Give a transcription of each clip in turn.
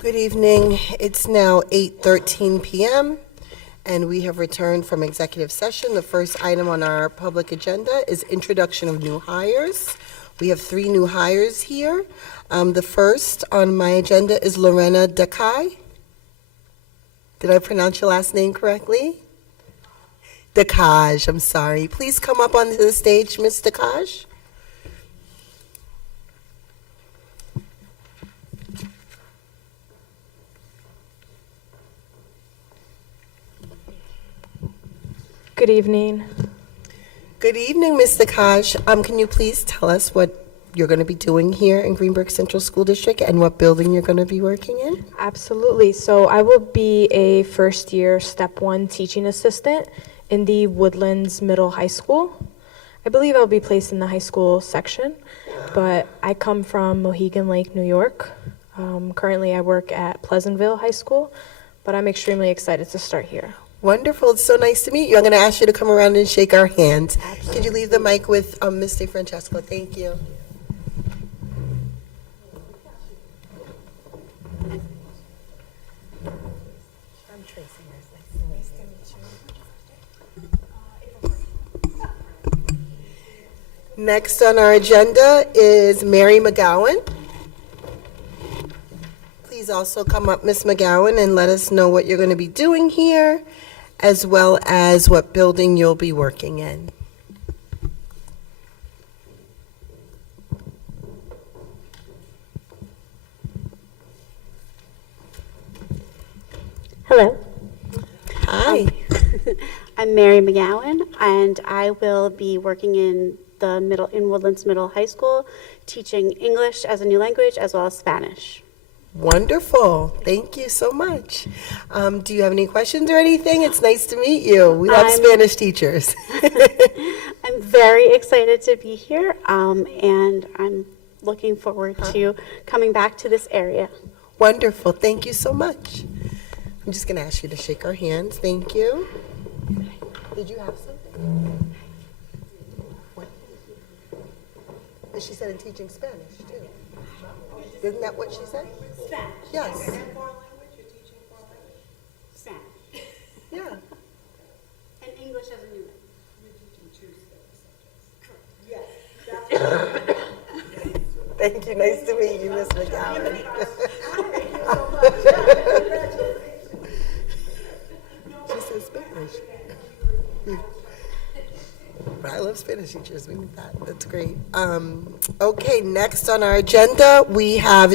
Good evening. It's now 8:13 p.m. and we have returned from executive session. The first item on our public agenda is introduction of new hires. We have 3 new hires here. The first on my agenda is Lorena Dakai. Did I pronounce your last name correctly? Dakaj, I'm sorry. Please come up onto the stage, Ms. Dakaj. Good evening. Good evening, Ms. Dakaj. Can you please tell us what you're going to be doing here in Greenburgh Central School District and what building you're going to be working in? Absolutely. So I will be a first-year Step 1 teaching assistant in the Woodlands Middle High School. I believe I'll be placed in the high school section, but I come from Mohegan Lake, New York. Currently, I work at Pleasantville High School, but I'm extremely excited to start here. Wonderful. It's so nice to meet you. I'm going to ask you to come around and shake our hands. Absolutely. Could you leave the mic with Ms. DeFrancesco? Thank you. I'm Tracy. Nice to meet you. Next on our agenda is Mary McGowan. Please also come up, Ms. McGowan, and let us know what you're going to be doing here, as well as what building you'll be working in. Hello. Hi. I'm Mary McGowan, and I will be working in Woodlands Middle High School, teaching English as a new language as well as Spanish. Wonderful. Thank you so much. Do you have any questions or anything? It's nice to meet you. We love Spanish teachers. I'm very excited to be here, and I'm looking forward to coming back to this area. Wonderful. Thank you so much. I'm just going to ask you to shake our hands. Thank you. Did you have something? What? She said in teaching Spanish, too. Isn't that what she said? Spanish. Yes. And foreign language, you're teaching foreign language? Spanish. Yeah. And English as a new language. You're teaching 2 subjects. Correct. Yes. Thank you. Nice to meet you, Ms. McGowan. Thank you so much. She said Spanish. But I love Spanish teachers. We need that. That's great. Okay, next on our agenda, we have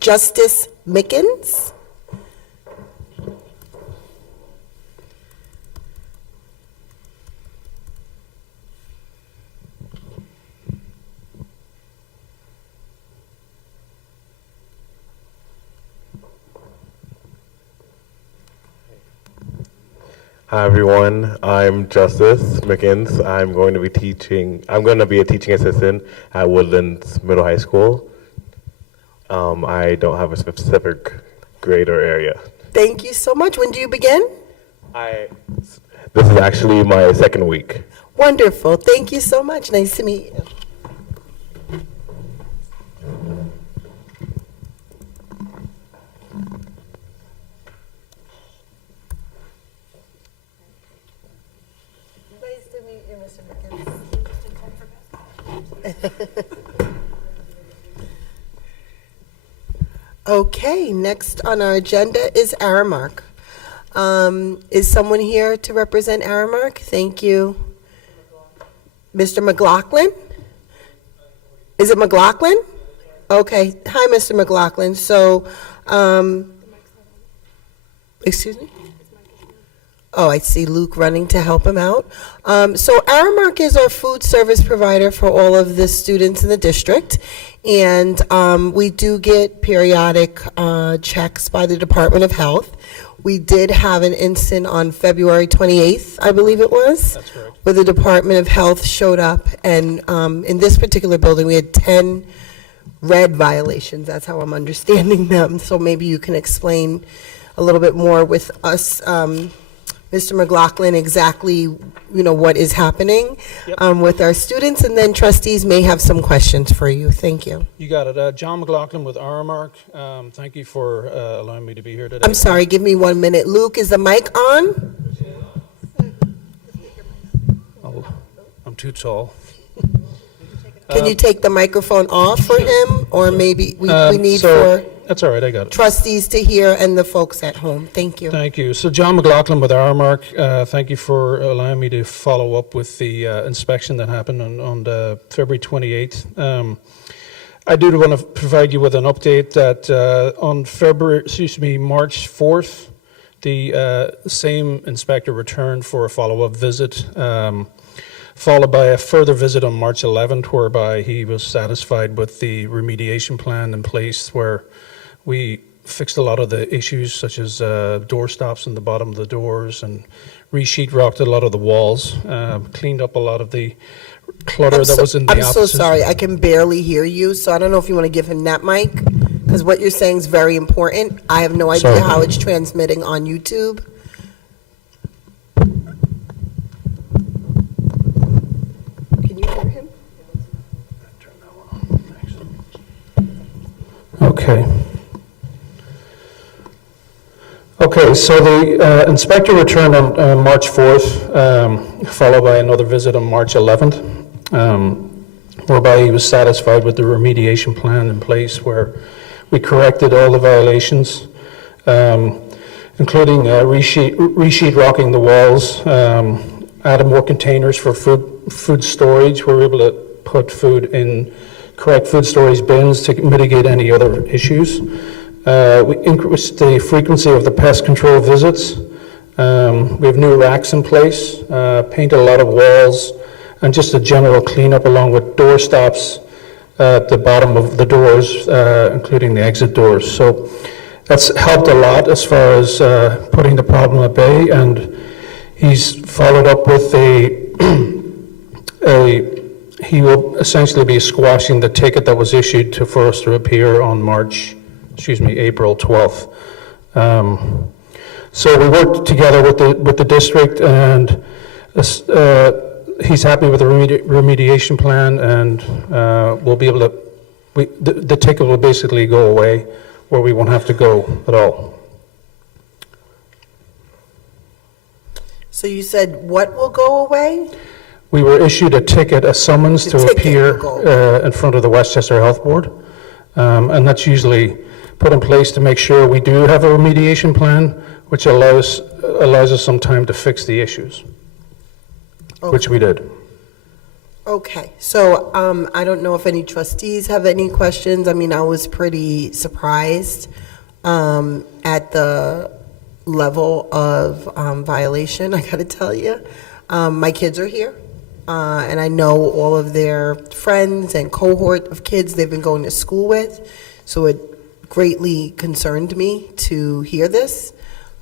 Justice Mickens. Hi everyone, I'm Justice Mickens. I'm going to be a teaching assistant at Woodlands Middle High School. I don't have a specific grade or area. Thank you so much. When do you begin? This is actually my 2nd week. Wonderful. Thank you so much. Nice to meet you. Nice to meet you, Mr. Mickens. Okay, next on our agenda is Aramark. Is someone here to represent Aramark? Thank you. Mr. McLaughlin? Is it McLaughlin? Okay. Hi, Mr. McLaughlin. So, excuse me? Oh, I see Luke running to help him out. So Aramark is our food service provider for all of the students in the district. And we do get periodic checks by the Department of Health. We did have an incident on February 28th, I believe it was. That's correct. Where the Department of Health showed up. And in this particular building, we had 10 red violations. That's how I'm understanding them. So maybe you can explain a little bit more with us. Mr. McLaughlin exactly, what is happening with our students, and then trustees may have some questions for you. Thank you. You got it. John McLaughlin with Aramark. Thank you for allowing me to be here today. I'm sorry, give me 1 minute. Luke, is the mic on? Oh, I'm too tall. Can you take the microphone off for him? Or maybe we need So- for That's all right, I got it. trustees to hear and the folks at home. Thank you. Thank you. So John McLaughlin with Aramark, thank you for allowing me to follow up with the inspection that happened on the February 28th. I do want to provide you with an update that on March 4th, the same inspector returned for a follow-up visit, followed by a further visit on March 11th, whereby he was satisfied with the remediation plan in place, where we fixed a lot of the issues, such as door stops in the bottom of the doors, and re-sheetrocked a lot of the walls, cleaned up a lot of the clutter that was in the I'm offices. so sorry, I can barely hear you, so I don't know if you want to give him that mic, because what you're saying is very important. I have no idea Sorry. how it's transmitting on YouTube. Can you hear him? Okay. Okay, so the inspector returned on March 4th, followed by another visit on March 11th, whereby he was satisfied with the remediation plan in place, where we corrected all the violations, including re-sheetrocking the walls, added more containers for food storage. We were able to put food in correct food storage bins to mitigate any other issues. We increased the frequency of the pest control visits. We have new racks in place, painted a lot of walls, and just a general cleanup along with door stops at the bottom of the doors, including the exit doors. So that's helped a lot as far as putting the problem at bay, and he's followed up with he will essentially be squashing the ticket that was issued for us to appear on April 12th. So we worked together with the district, and he's happy with the remediation plan, and we'll be able to, the ticket will basically go away, where we won't have to go at all. So you said what will go away? We were issued a ticket, a summons The to ticket appear will go in front of the Westchester Health Board, and that's usually put in place to make sure we do have a remediation plan, which allows us some time to fix the issues, which we did. Okay, so I don't know if any trustees have any questions. I mean, I was pretty surprised at the level of violation, I gotta tell you. My kids are here, and I know all of their friends and cohort of kids they've been going to school with, so it greatly concerned me to hear this.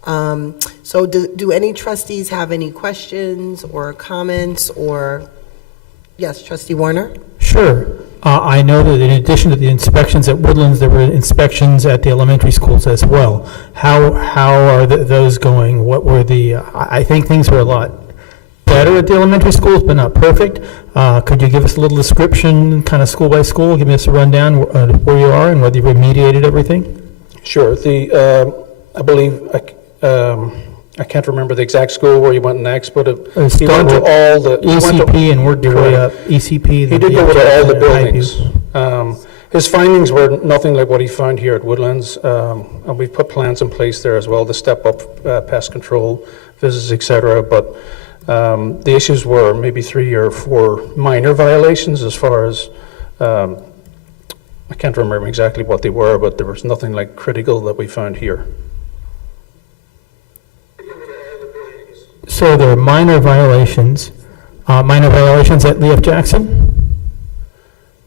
So do any trustees have any questions or comments or, yes, Trustee Warner? Sure. I know that in addition to the inspections at Woodlands, there were inspections at the elementary schools as well. How are those going? What were I think things were a lot better at the elementary schools, but not perfect. Could you give us a little description, kind of school by school, give us a rundown where you are and whether you remediated everything? Sure. I believe, I can't remember the exact school where he went next, but he went to all the... ECP and worked your way up. ECP. He did go to all the buildings. His findings were nothing like what he found here at Woodlands, and we've put plans in place there as well to step up pest control, visits, et cetera, but the issues were maybe 3 or 4 minor violations as far as, I can't remember exactly what they were, but there was nothing like critical that we found here. So there are minor violations at Leaf Jackson?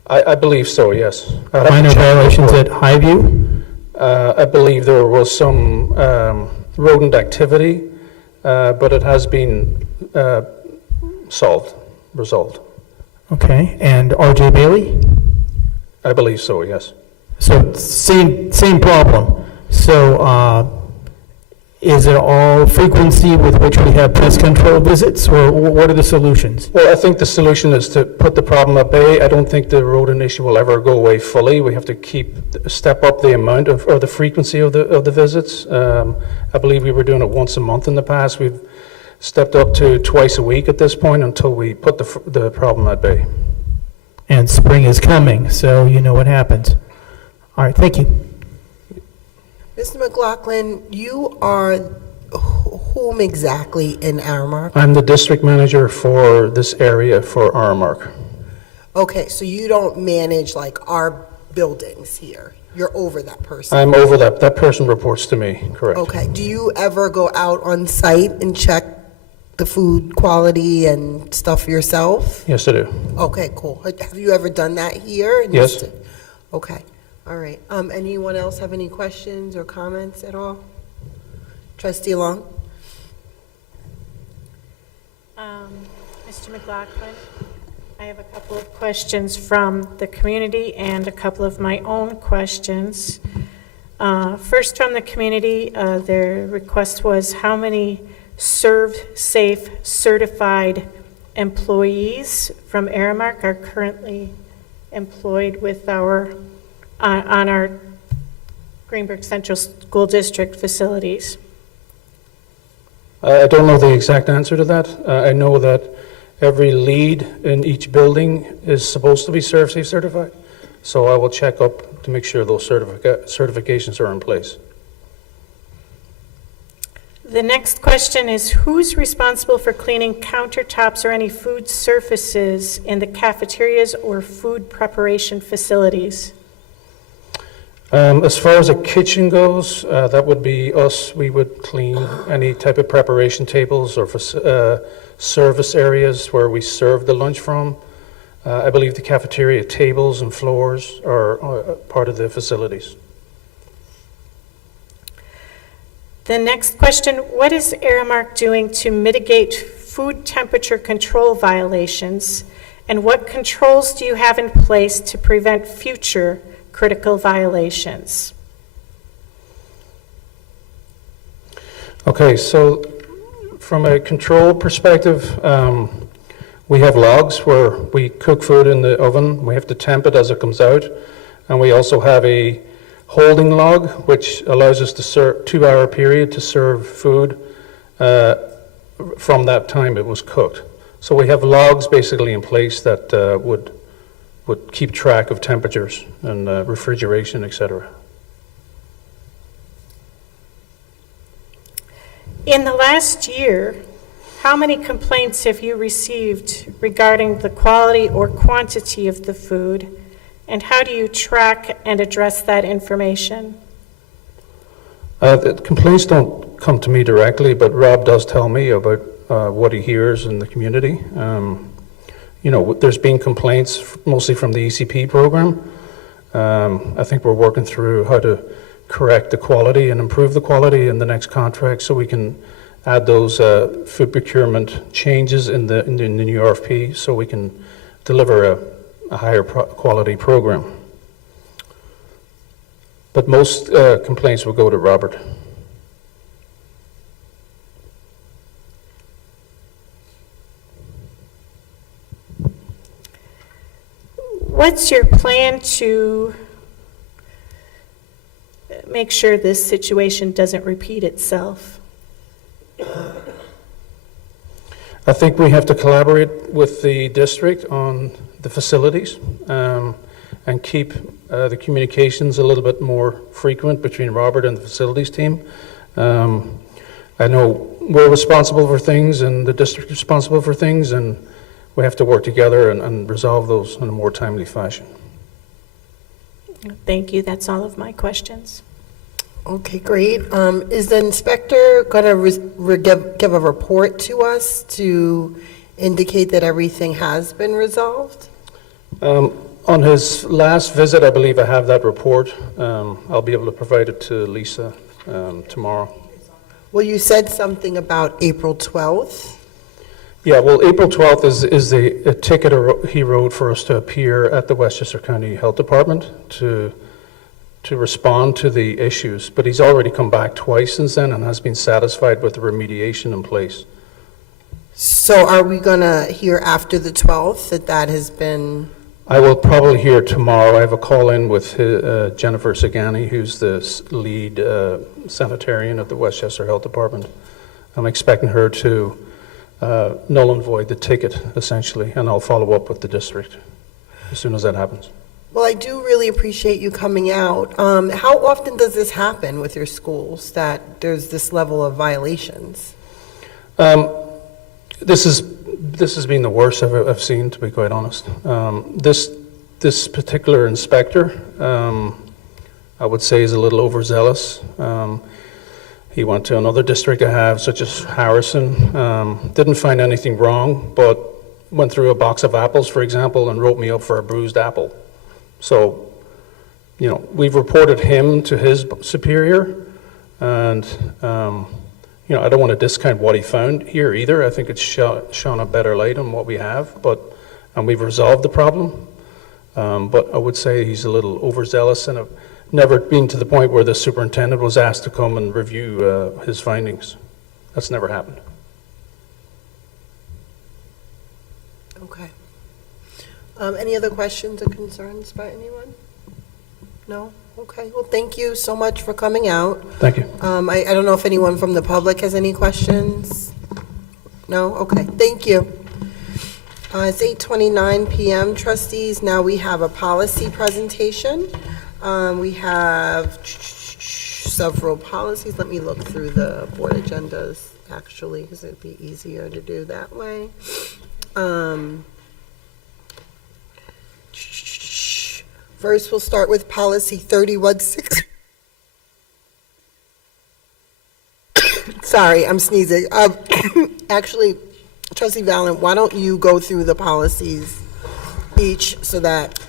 I believe so, yes. I'd have to Minor check the violations report. at Highview? I believe there was some rodent activity, but it has been resolved. Okay, and RJ Bailey? I believe so, yes. So same problem. So Is it all frequency with which we have pest control visits, or what are the solutions? Well, I think the solution is to put the problem at bay. I don't think the rodent issue will ever go away fully. We have to step up the amount of, or the frequency of the visits. I believe we were doing it once a month in the past. We've stepped up to twice a week at this point until we put the problem at bay. And spring is coming, so you know what happens. All right, thank you. Mr. McLaughlin, you are whom exactly in Aramark? I'm the district manager for this area for Aramark. Okay, so you don't manage like our buildings here. You're over that person. I'm over that. That person reports to me, correct. Okay, do you ever go out on site and check the food quality and stuff yourself? Yes, I do. Okay, cool. Have you ever done that here? in Yes. this- Okay, all right. Anyone else have any questions or comments at all? Trustee Long? Mr. McLaughlin, I have a couple of questions from the community and a couple of my own questions. First, from the community, their request was how many Serve Safe certified employees from Aramark are currently employed with on our Greenburgh Central School District facilities. I don't know the exact answer to that. I know that every lead in each building is supposed to be Serve Safe certified, so I will check up to make sure those certifications are in place. The next question is, who's responsible for cleaning countertops or any food surfaces in the cafeterias or food preparation facilities? As far as a kitchen goes, that would be us. We would clean any type of preparation tables or service areas where we serve the lunch from. I believe the cafeteria tables and floors are part of the facilities. The next question, what is Aramark doing to mitigate food temperature control violations? And what controls do you have in place to prevent future critical violations? Okay, so from a control perspective, we have logs where we cook food in the oven. We have to temp it as it comes out. And we also have a holding log, which allows us to serve 2-hour period to serve food from that time it was cooked. So we have logs basically in place that would keep track of temperatures and refrigeration, etc. In the last year, how many complaints have you received regarding the quality or quantity of the food, and how do you track and address that information? The complaints don't come to me directly, but Rob does tell me about what he hears in the community. You know, there's been complaints mostly from the ECP program. I think we're working through how to correct the quality and improve the quality in the next contract so we can add those food procurement changes in the new RFP so we can deliver a higher quality program. But most complaints will go to Robert. What's your plan to make sure this situation doesn't repeat itself? I think we have to collaborate with the district on the facilities and keep the communications a little bit more frequent between Robert and the facilities team. I know we're responsible for things and the district is responsible for things, and we have to work together and resolve those in a more timely fashion. Thank you. That's all of my questions. Okay, great. Is the inspector going to give a report to us to indicate that everything has been resolved? On his last visit, I believe I have that report. I'll be able to provide it to Lisa tomorrow. Well, you said something about April 12th. Yeah, well, April 12th is a ticket he wrote for us to appear at the Westchester County Health Department to to respond to the issues, but he's already come back twice since then and has been satisfied with the remediation in place. So are we gonna hear after the 12th that has been, I will probably hear tomorrow. I have a call in with Jennifer Sagani, who's the lead sanitarian at the Westchester Health Department. I'm expecting her to null and void the ticket, essentially, and I'll follow up with the district as soon as that happens. well, I do really appreciate you coming out. How often does this happen with your schools, that there's this level of violations? This has been the worst I've seen, to be quite honest. This particular inspector, I would say, is a little overzealous. He went to another district I have, such as Harrison, didn't find anything wrong, but went through a box of apples, for example, and wrote me up for a bruised apple. So, you know, we've reported him to his superior, and you know, I don't want to discount what he found here either. I think it's shone a better light on what we have, and we've resolved the problem. But I would say he's a little overzealous, and I've never been to the point where the superintendent was asked to come and review his findings. That's never happened. Okay. Any other questions or concerns by anyone? No? Okay, well, thank you so much for coming out. Thank you. I don't know if anyone from the public has any questions? No? Okay, thank you. It's 8:29 PM, trustees. Now we have a policy presentation. We have several policies. Let me look through the board agendas, actually, because it'd be easier to do that way. First, we'll start with policy 3160. Sorry, I'm sneezing. Actually, Trustee Valen, why don't you go through the policies each so that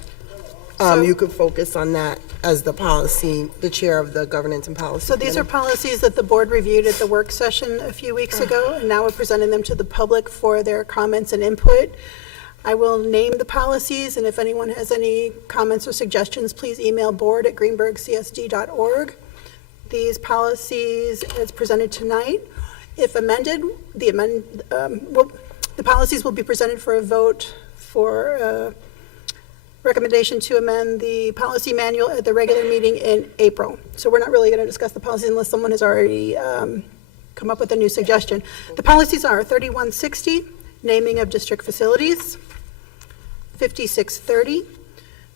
you could focus on that as the policy, the chair of the governance and policy. So these are policies that the board reviewed at the work session a few weeks ago, and now we're presenting them to the public for their comments and input. I will name the policies, and if anyone has any comments or suggestions, please email board@greenburghcsd.org. These policies, as presented tonight, if amended, the policies will be presented for a vote for recommendation to amend the policy manual at the regular meeting in April. So we're not really going to discuss the policies unless someone has already come up with a new suggestion. The policies are 3160, naming of district facilities; 5630,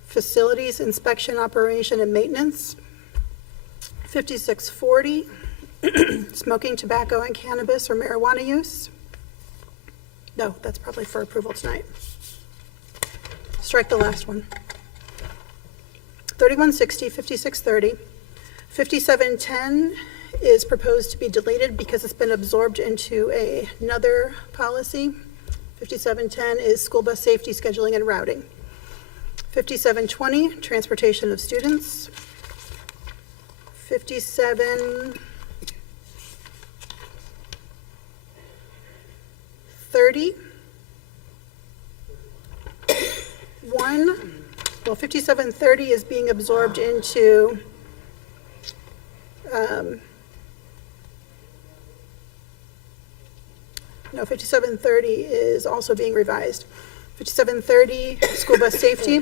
facilities inspection, operation, and maintenance; 5640, smoking, tobacco, and cannabis or marijuana use. No, that's probably for approval tonight. Strike the last one. 3160, 5630. 5710 is proposed to be deleted because it's been absorbed into another policy. 5710 is school bus safety, scheduling, and routing. 5720, transportation of students. 5730. 5730 is being absorbed into no, 5730 is also being revised. 5730, school bus safety.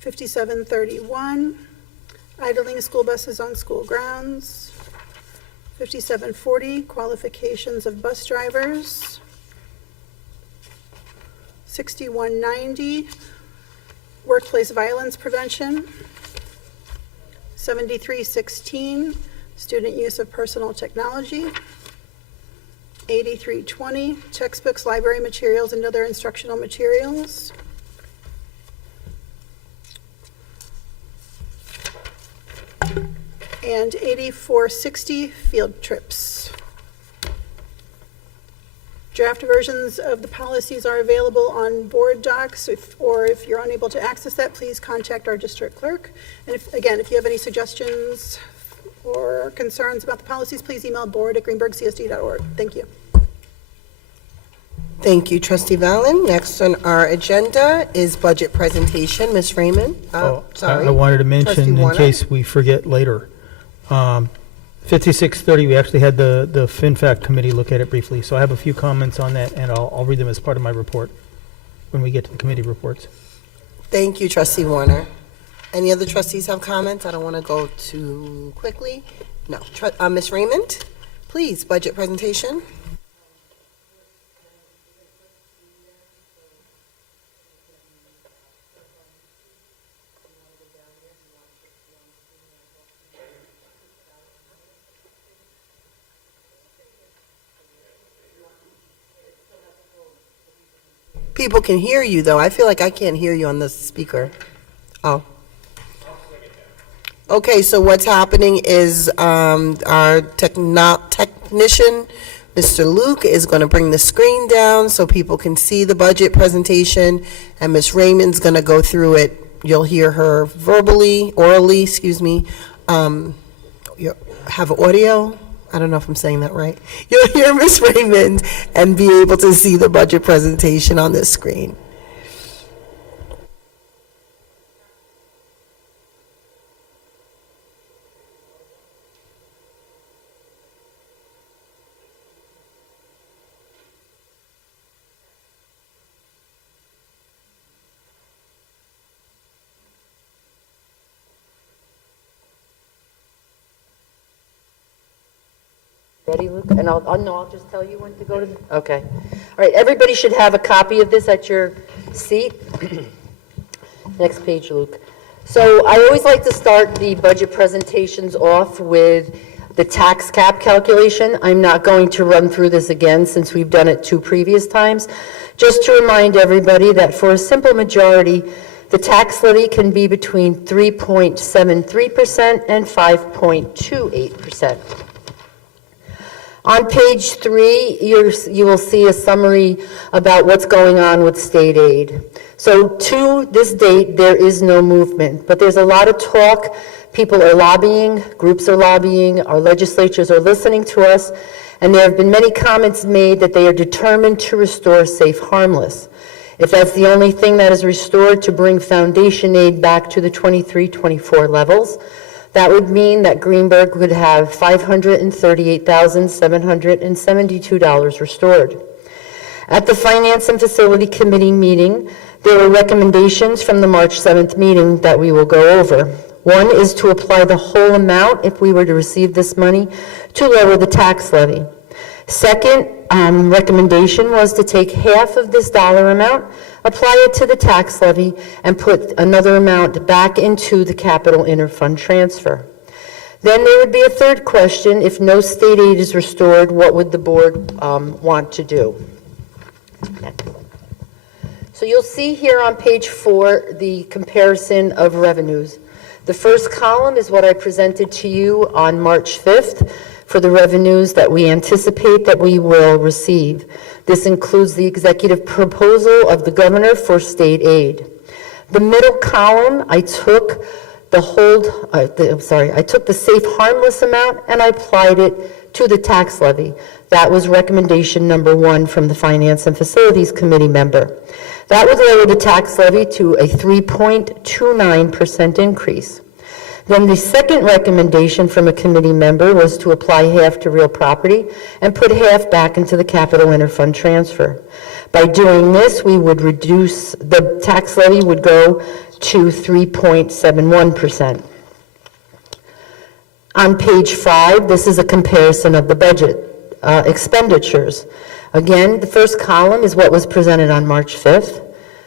5731, idling school buses on school grounds. 5740, qualifications of bus drivers. 6190, workplace violence prevention. 7316, student use of personal technology. 8320, textbooks, library materials, and other instructional materials. And 8460, field trips. Draft versions of the policies are available on board docs, or if you're unable to access that, please contact our district clerk. And if you have any suggestions or concerns about the policies, please email board@greenburghcsd.org. Thank you. Thank you, Trustee Valen. Next on our agenda is budget presentation. Ms. Raymond? Sorry. I wanted to Trustee mention, in Warner? case we forget later, 5630, we actually had the FinFac committee look at it briefly, so I have a few comments on that, and I'll read them as part of my report when we get to the committee reports. Thank you, Trustee Warner. Any other trustees have comments? I don't want to go too quickly. No. Ms. Raymond, please, budget presentation. People can hear you, though. I feel like I can't hear you on the speaker. Oh. Okay, so what's happening is our technician, Mr. Luke, is going to bring the screen down so people can see the budget presentation, and Ms. Raymond's going to go through it. You'll hear her orally, excuse me. You have audio. I don't know if I'm saying that right. You'll hear Ms. Raymond and be able to see the budget presentation on this screen. Ready, Luke? And I'll just tell you when to go to the, okay. All right, everybody should have a copy of this at your seat. Next page, Luke. So I always like to start the budget presentations off with the tax cap calculation. I'm not going to run through this again since we've done it 2 previous times. Just to remind everybody that for a simple majority, the tax levy can be between 3.73% and 5.28%. On page 3, you will see a summary about what's going on with state aid. So to this date, there is no movement, but there's a lot of talk. People are lobbying, groups are lobbying, our legislatures are listening to us, and there have been many comments made that they are determined to restore safe harmless. If that's the only thing that is restored to bring foundation aid back to the 23-24 levels, that would mean that Greenburgh would have $538,772 restored. At the Finance and Facility Committee meeting, there were recommendations from the March 7th meeting that we will go over. One is to apply the whole amount, if we were to receive this money, to lower the tax levy. Second recommendation was to take half of this dollar amount, apply it to the tax levy, and put another amount back into the capital interfund transfer. Then there would be a third question: if no state aid is restored, what would the board want to do? So you'll see here on page 4 the comparison of revenues. The first column is what I presented to you on March 5th. For the revenues that we anticipate that we will receive. This includes the executive proposal of the governor for state aid. The middle column, I took the safe harmless amount and I applied it to the tax levy. That was recommendation number 1 from the Finance and Facilities Committee member. That would lower the tax levy to a 3.29% increase. Then the second recommendation from a committee member was to apply half to real property and put half back into the capital interfund transfer. By doing this, we would reduce, the tax levy would go to 3.71%. On page 5, this is a comparison of the budget expenditures. Again, the first column is what was presented on March 5th.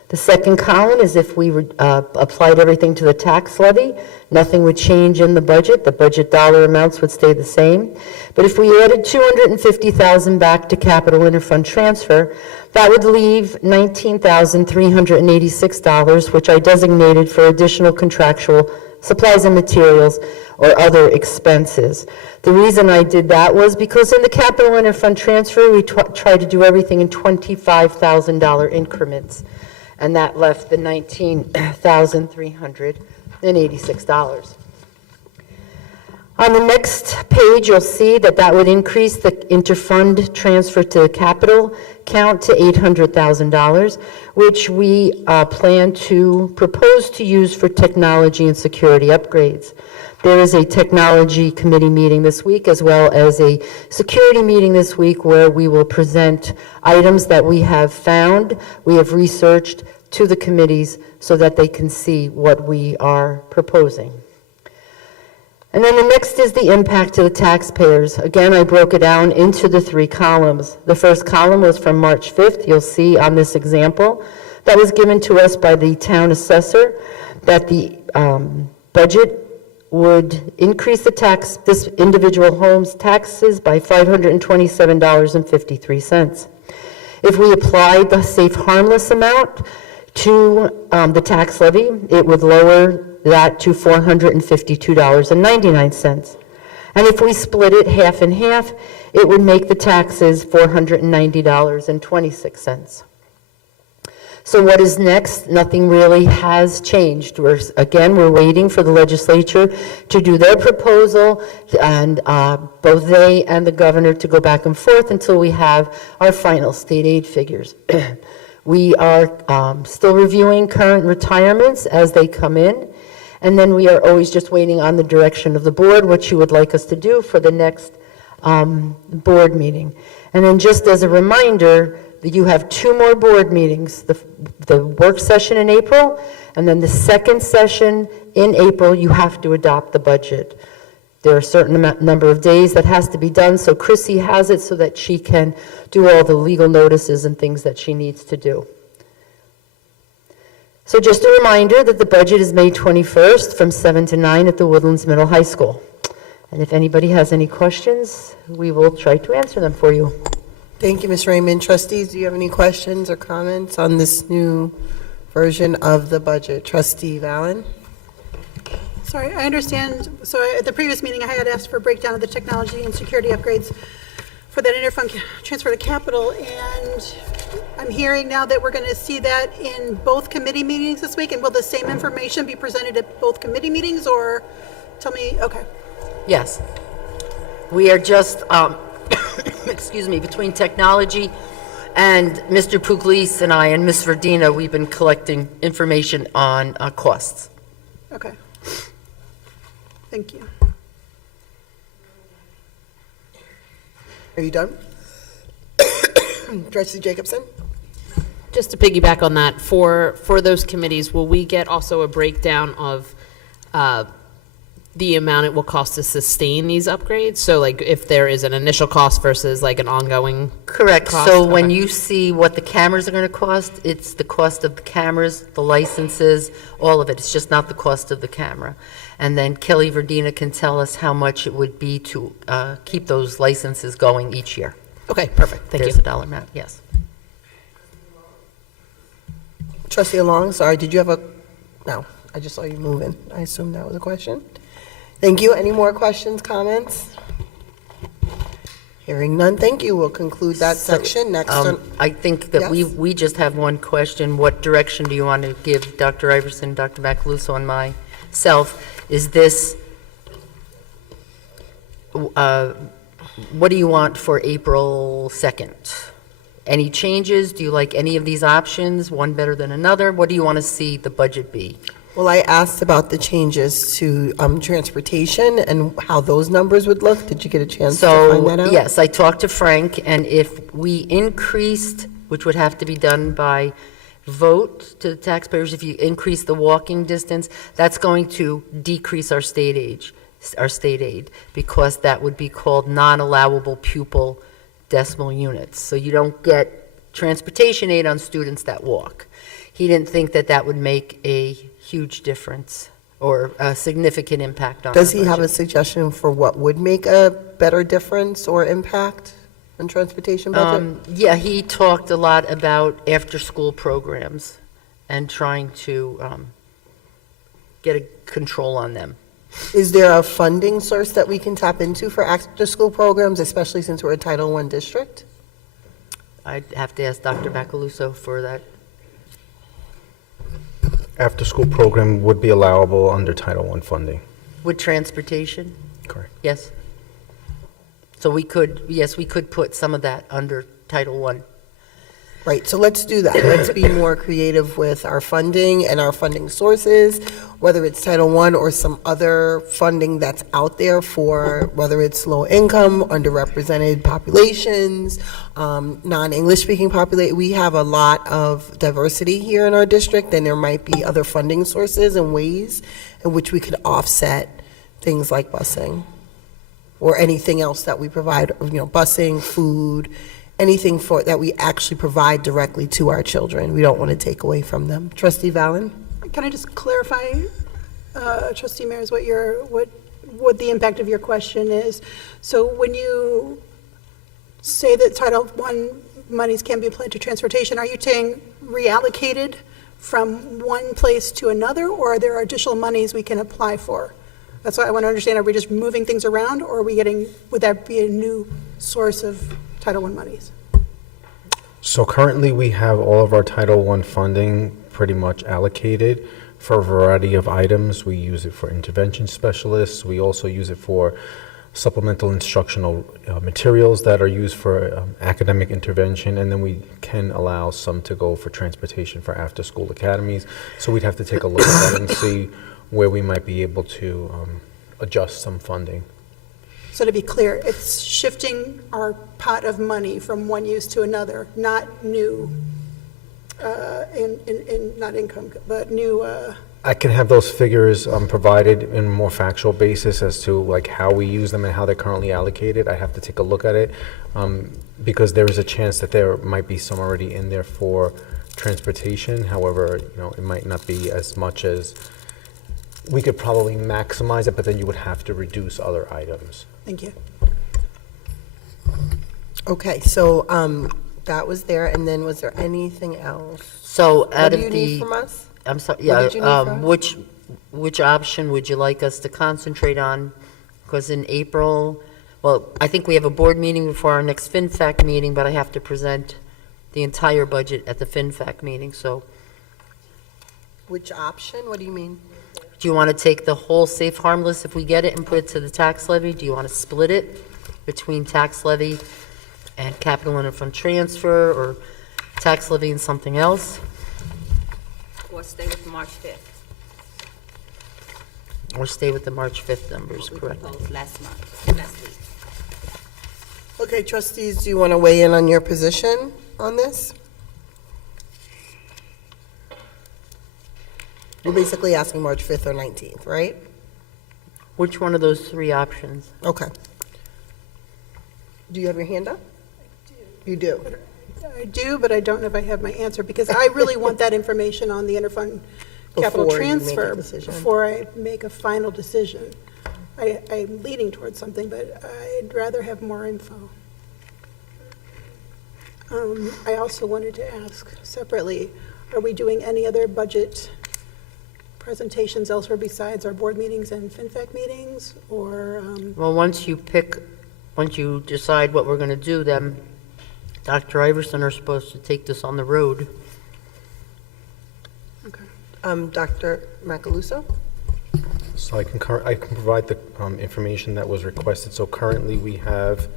The second column is if we applied everything to the tax levy, nothing would change in the budget dollar amounts would stay the same. But if we added $250,000 back to capital interfund transfer, that would leave $19,386, which I designated for additional contractual supplies and materials or other expenses. The reason I did that was because in the capital interfund transfer, we tried to do everything in $25,000 increments. And that left the $19,386. On the next page, you'll see that that would increase the interfund transfer to the capital count to $800,000, which we plan to propose to use for technology and security upgrades. There is a technology committee meeting this week, as well as a security meeting this week, where we will present items that we have found, we have researched, to the committees so that they can see what we are proposing. And then the next is the impact to the taxpayers. Again, I broke it down into the 3 columns. The first column was from March 5th. You'll see on this example that was given to us by the town assessor that the budget would increase this individual home's taxes by $527.53. If we applied the safe harmless amount to the tax levy, it would lower that to $452.99. And if we split it half and half, it would make the taxes $490.26. So what is next? Nothing really has changed. We're waiting for the legislature to do their proposal, and both they and the governor to go back and forth until we have our final state aid figures. We are still reviewing current retirements as they come in. And then we are always just waiting on the direction of the board, what you would like us to do for the next board meeting. And then just as a reminder, that you have 2 more board meetings, the work session in April, and then the second session in April, you have to adopt the budget. There are a certain number of days that has to be done, so Chrissy has it so that she can do all the legal notices and things that she needs to do. So just a reminder that the budget is May 21st from 7 to 9 at the Woodlands Middle High School. And if anybody has any questions, we will try to answer them for you. Thank you, Ms. Raymond. Trustees, do you have any questions or comments on this new version of the budget? Trustee Valen? Sorry, I understand, so at the previous meeting, I had asked for a breakdown of the technology and security upgrades for that interfund transfer to capital, and I'm hearing now that we're going to see that in both committee meetings this week, and will the same information be presented at both committee meetings, or tell me, okay. Yes. We are just, excuse me, between technology and Mr. Pugliese and I and Ms. Verdina, we've been collecting information on costs. Okay. Thank you. Are you done? Trustee Jacobson? Just to piggyback on that, for those committees, will we get also a breakdown of the amount it will cost to sustain these upgrades? So like if there is an initial cost versus like an ongoing Correct. cost? So when Okay. you see what the cameras are going to cost, it's the cost of the cameras, the licenses, all of it. It's just not the cost of the camera. And then Kelly Verdina can tell us how much it would be to keep those licenses going each year. Okay, perfect, thank you. There's a dollar amount, yes. Trustee Long, sorry, did you have a, no, I just saw you moving. I assumed that was a question. Thank you. Any more questions, comments? Hearing none, thank you. We'll conclude that section. Next on, I think that Yes. we just have one question. What direction do you want to give Dr. Iverson, Dr. Macaluso, and myself? Is this, what do you want for April 2nd? Any changes? Do you like any of these options, one better than another? What do you want to see the budget be? well, I asked about the changes to transportation and how those numbers would look. Did you get a chance to find that So, out? yes, I talked to Frank, and if we increased, which would have to be done by vote to the taxpayers, if you increase the walking distance, that's going to decrease our state aid, because that would be called non-allowable pupil decimal units. So you don't get transportation aid on students that walk. He didn't think that that would make a huge difference or a significant impact on Does our he have a budget. suggestion for what would make a better difference or impact on transportation budget? Yeah, he talked a lot about after-school programs and trying to get a control on them. Is there a funding source that we can tap into for after-school programs, especially since we're a Title I district? I'd have to ask Dr. Macaluso for that. After-school program would be allowable under Title I funding. With transportation? Correct. Yes? So we could, yes, we could put some of that under Title I. Right, so let's do that. Let's be more creative with our funding and our funding sources, whether it's Title I or some other funding that's out there for, whether it's low income, underrepresented populations, non-English speaking population. We have a lot of diversity here in our district, and there might be other funding sources and ways in which we could offset things like busing or anything else that we provide, busing, food, anything for, that we actually provide directly to our children. We don't want to take away from them. Trustee Valen? Can I just clarify, Trustee Mears, what the impact of your question is? So when you say that Title I monies can be applied to transportation, are you saying reallocated from one place to another, or are there additional monies we can apply for? That's what I want to understand. Are we just moving things around, or are we would that be a new source of Title I monies? So currently, we have all of our Title I funding pretty much allocated for a variety of items. We use it for intervention specialists. We also use it for supplemental instructional materials that are used for academic intervention, and then we can allow some to go for transportation for after-school academies. So we'd have to take a look at that and see where we might be able to adjust some funding. So to be clear, it's shifting our pot of money from one use to another, not new, not income, but new. I can have those figures provided in a more factual basis as to like how we use them and how they're currently allocated. I have to take a look at it because there is a chance that there might be some already in there for transportation. However, it might not be as much as we could probably maximize it, but then you would have to reduce other items. Thank you. Okay, so that was there, and then was there anything else? So What out do of you the, need from us? I'm sorry, What did you need from us? which option would you like us to concentrate on? Because in April, well, I think we have a board meeting before our next FinFac meeting, but I have to present the entire budget at the FinFac meeting, so Which option? What do you mean? do you want to take the whole safe harmless if we get it and put it to the tax levy? Do you want to split it between tax levy and capital interfund transfer, or tax levy and something else? Or stay with March 5th, Or stay with the March 5th numbers, we correct? proposed last week. Okay, trustees, do you want to weigh in on your position on this? We're basically asking March 5th or 19th, right? Which one of those three options? Okay. Do you have your hand up? You do. I do, but I don't know if I have my answer, because I really want that information on the interfund capital Before you make a transfer decision. before I make a final decision. I'm leaning towards something, but I'd rather have more info. I also wanted to ask separately, are we doing any other budget presentations elsewhere besides our board meetings and FinFac meetings, or? Well, once you decide what we're going to do, then Dr. Iverson are supposed to take this on the road. Okay. Dr. Macaluso? So I can provide the information that was requested. So currently we have,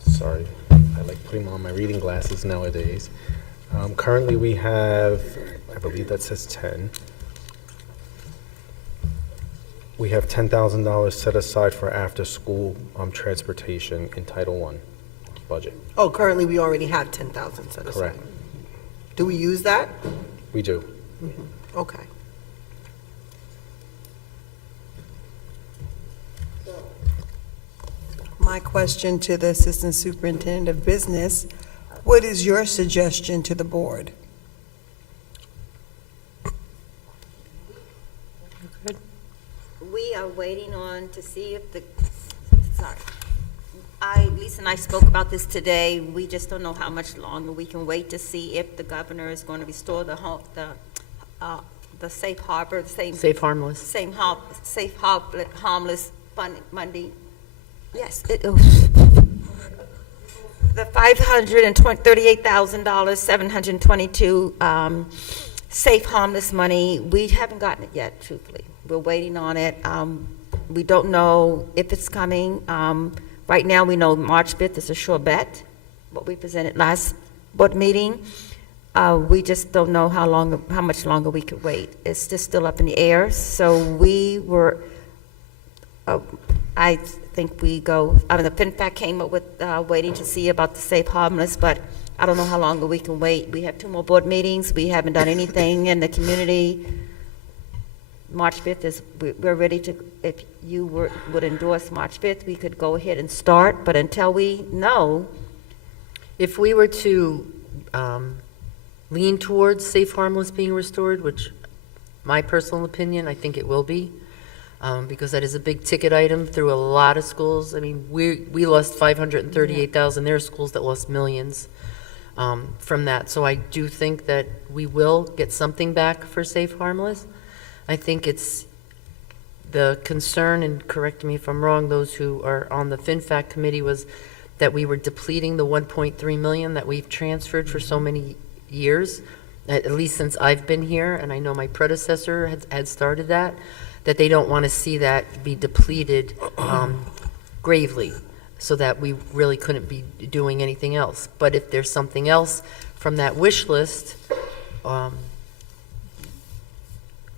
sorry, I like putting on my reading glasses nowadays. Currently we have, I believe that says 10. We have $10,000 set aside for after-school transportation in Title I budget. Oh, currently we already have 10,000 set aside. Correct. Do we use that? We do. Okay. My question to the Assistant Superintendent of Business, what is your suggestion to the board? We are waiting on to see if Lisa and I spoke about this today. We just don't know how much longer we can wait to see if the governor is going to restore the safe harbor, Safe harmless. safe harmless funding. Yes, the $538,000, 722 safe harmless money. We haven't gotten it yet, truthfully. We're waiting on it. we don't know if it's coming. Right now, we know March 5th is a sure bet, what we presented last board meeting. We just don't know how much longer we could wait. It's just still up in the air. So I think we go, the FinFac came up with waiting to see about the safe harmless, but I don't know how longer we can wait. We have 2 more board meetings. We haven't done anything in the community. March 5th is, we're ready to, if you would endorse March 5th, we could go ahead and start, but until we know. If we were to lean towards safe harmless being restored, which my personal opinion, I think it will be, because that is a big ticket item through a lot of schools. I mean, we lost 538,000. There are schools that lost millions from that. So I do think that we will get something back for safe harmless. I think it's the concern, and correct me if I'm wrong, those who are on the FinFac committee, was that we were depleting the 1.3 million that we've transferred for so many years, at least since I've been here, and I know my predecessor had started that they don't want to see that be depleted gravely, so that we really couldn't be doing anything else. But if there's something else from that wish list,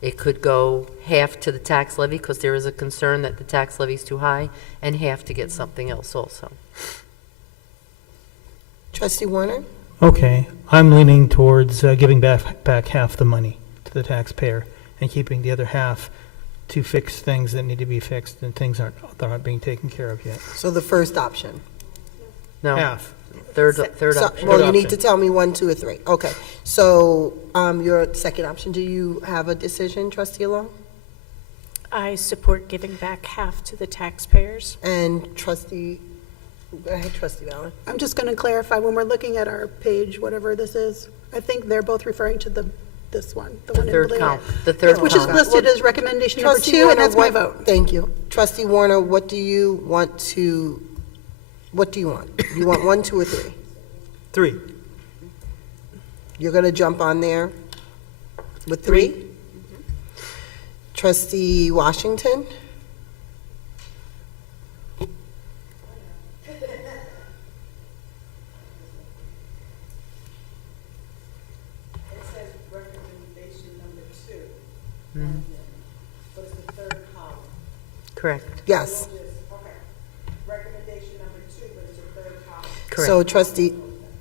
it could go half to the tax levy, because there is a concern that the tax levy is too high, and half to get something else also. Trustee Warner? Okay, I'm leaning towards giving back half the money to the taxpayer and keeping the other half to fix things that need to be fixed and things that aren't being taken care of yet. So the first option. No, Half. third So- option. Well, you Third need to option. tell me 1, 2, or 3. Okay. So your second option, do you have a decision, Trustee Long? I support giving back half to the taxpayers. And Trustee, go ahead, Trustee Valen. I'm just going to clarify, when we're looking at our page, whatever this is, I think they're both referring to this one, the one in third blue. column, the third Which is column. listed as recommendation number Trustee 2, and Warner, that's my what- vote. Thank you. Trustee Warner, what do you want? You want 1, 2, or 3? 3. You're going to jump on there with 3? Trustee Washington? It says recommendation number 2, Mhm. but it's the third column. Correct. Yes. Okay. Recommendation number 2, but it's the third column. Correct. So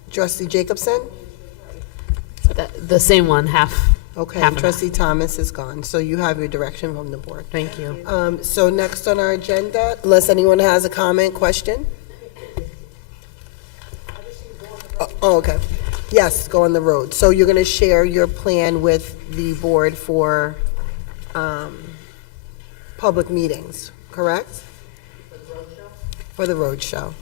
Trustee Jacobson? The same one, half. Okay, half and and Trustee Thomas is gone, so you have your direction from the board. Thank you. So next on our agenda, unless anyone has a comment, question? Oh, okay. Yes, go on the road. So you're going to share your plan with the board for public meetings, correct? For the road show.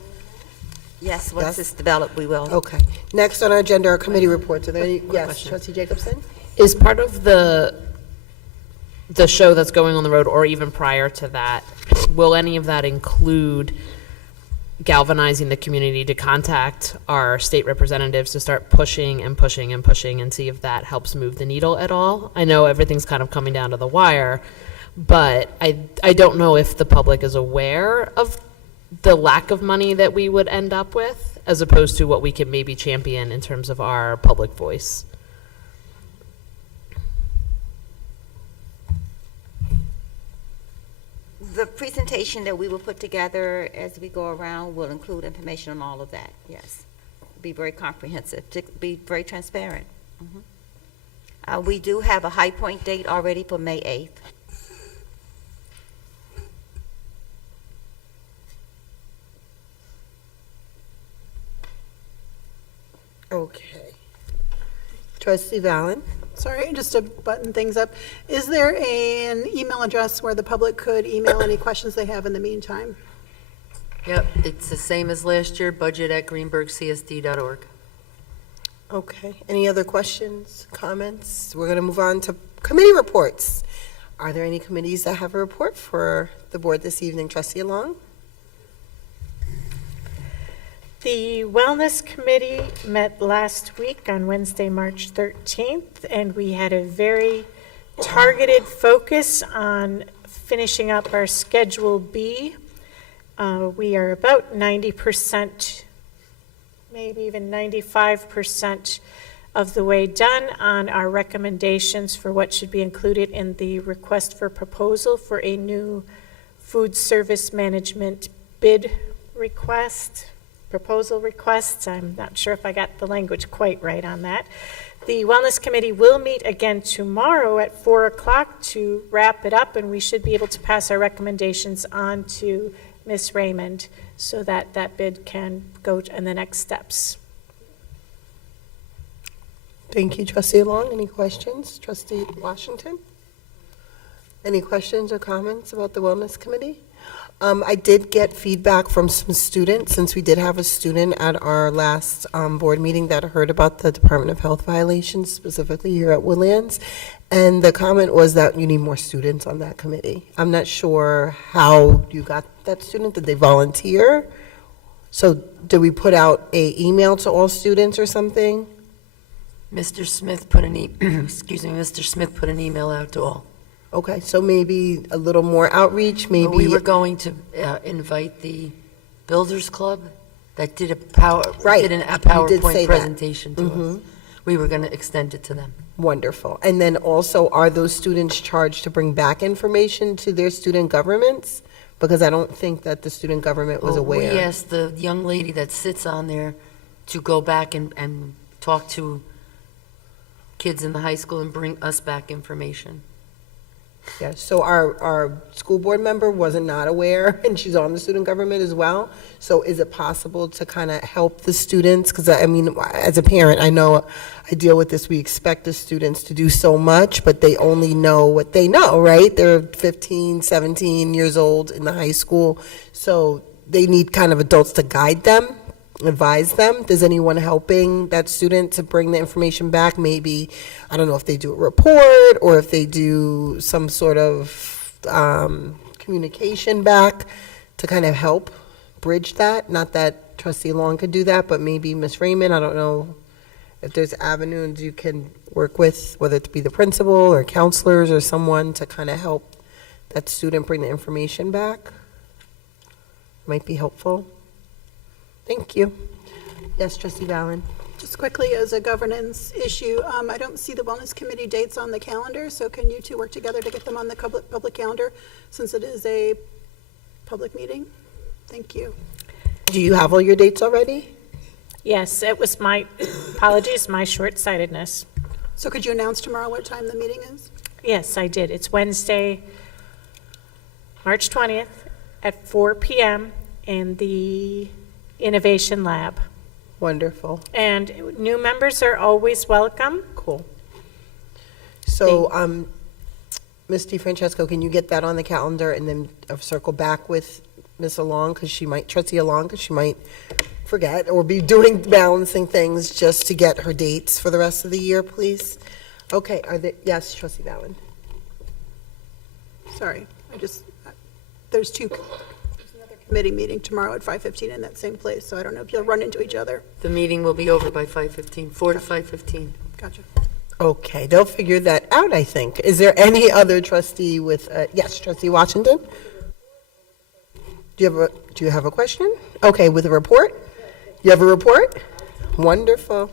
Yes, once Yes. it's developed, we will. Okay. Next on our agenda are committee reports. Are there any, yes, question. Trustee Jacobson? Is part of the show that's going on the road, or even prior to that, will any of that include galvanizing the community to contact our state representatives to start pushing and pushing and pushing and see if that helps move the needle at all? I know everything's kind of coming down to the wire, but I don't know if the public is aware of the lack of money that we would end up with, as opposed to what we can maybe champion in terms of our public voice. The presentation that we will put together as we go around will include information on all of that, yes. Be very comprehensive, to be very transparent. We do have a high point date already for May 8th. Okay. Trustee Valen? Sorry, just to button things up. Is there an email address where the public could email any questions they have in the meantime? Yep, it's the same as last year, budget@greenburghcsd.org. Okay. Any other questions, comments? We're going to move on to committee reports. Are there any committees that have a report for the board this evening? Trustee Long? The Wellness Committee met last week on Wednesday, March 13th, and we had a very targeted focus on finishing up our Schedule B. We are about 90%, maybe even 95% of the way done on our recommendations for what should be included in the request for proposal for a new food service management bid request, proposal requests. I'm not sure if I got the language quite right on that. The Wellness Committee will meet again tomorrow at 4 o'clock to wrap it up, and we should be able to pass our recommendations on to Ms. Raymond so that that bid can go in the next steps. Thank you, Trustee Long. Any questions? Trustee Washington? Any questions or comments about the Wellness Committee? I did get feedback from some students, since we did have a student at our last board meeting that heard about the Department of Health violations, specifically here at Woodlands. And the comment was that you need more students on that committee. I'm not sure how you got that student. Did they volunteer? So did we put out an email to all students or something? Mr. Smith put an Mr. Smith put an email out to all. Okay, so maybe a little more outreach, maybe. But we were going to invite the Builders Club that did a Right. did a You did say PowerPoint that. presentation to us. Mhm. We were going to extend it to them. Wonderful. And then also, are those students charged to bring back information to their student governments? Because I don't think that the student government was Well, aware. We asked the young lady that sits on there to go back and talk to kids in the high school and bring us back information. Yeah, so our school board member wasn't not aware, and she's on the student government as well. So is it possible to kind of help the students? Because I mean, as a parent, I know I deal with this. We expect the students to do so much, but they only know what they know, right? They're 15, 17 years old in the high school. So they need kind of adults to guide them, advise them. Is anyone helping that student to bring the information back? Maybe, I don't know if they do a report or if they do some sort of communication back to kind of help bridge that. Not that Trustee Long could do that, but maybe Ms. Raymond. I don't know if there's avenues you can work with, whether it be the principal or counselors or someone to kind of help that student bring the information back. Might be helpful. Thank you. Yes, Trustee Valen. Just quickly, as a governance issue, I don't see the Wellness Committee dates on the calendar, so can you two work together to get them on the public calendar, since it is a public meeting? Thank you. Do you have all your dates already? Yes, it was my, apologies, my short-sightedness. So could you announce tomorrow what time the meeting is? Yes, I did. It's Wednesday, March 20th at 4 p.m. in the Innovation Lab. Wonderful. And new members are always welcome. Cool. So, Ms. DeFrancesco, can you get that on the calendar and then circle back with Ms. Along, because she might, Trustee Along, because she might forget or be doing balancing things just to get her dates for the rest of the year, please? Okay, yes, Trustee Valen. Sorry, there's another committee meeting tomorrow at 5:15 in that same place, so I don't know if you'll run into each other. The meeting will be over by 5:15, 4 to 5:15. Gotcha. Okay, they'll figure that out, I think. Is there any other trustee with, yes, Trustee Washington? Do you have a question? Okay, with a report? You have a report? Wonderful.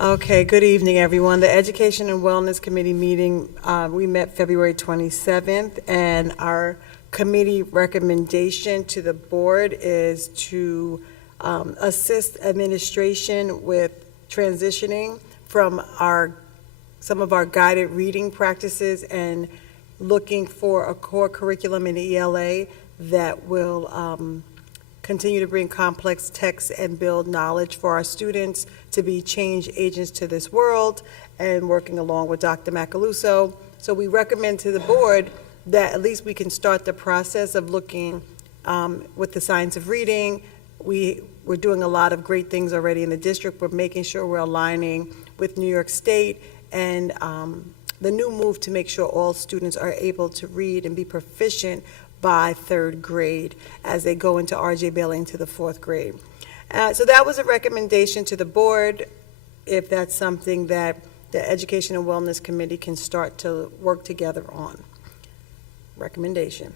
Okay, good evening, everyone. The Education and Wellness Committee meeting, we met February 27th, and our committee recommendation to the board is to assist administration with transitioning from some of our guided reading practices and looking for a core curriculum in ELA that will continue to bring complex texts and build knowledge for our students to be change agents to this world, and working along with Dr. Macaluso. So we recommend to the board that at least we can start the process of looking with the science of reading. We're doing a lot of great things already in the district. We're making sure we're aligning with New York State and the new move to make sure all students are able to read and be proficient by third grade as they go into R.J. Bailey into the fourth grade. So that was a recommendation to the board, if that's something that the Education and Wellness Committee can start to work together on. recommendation.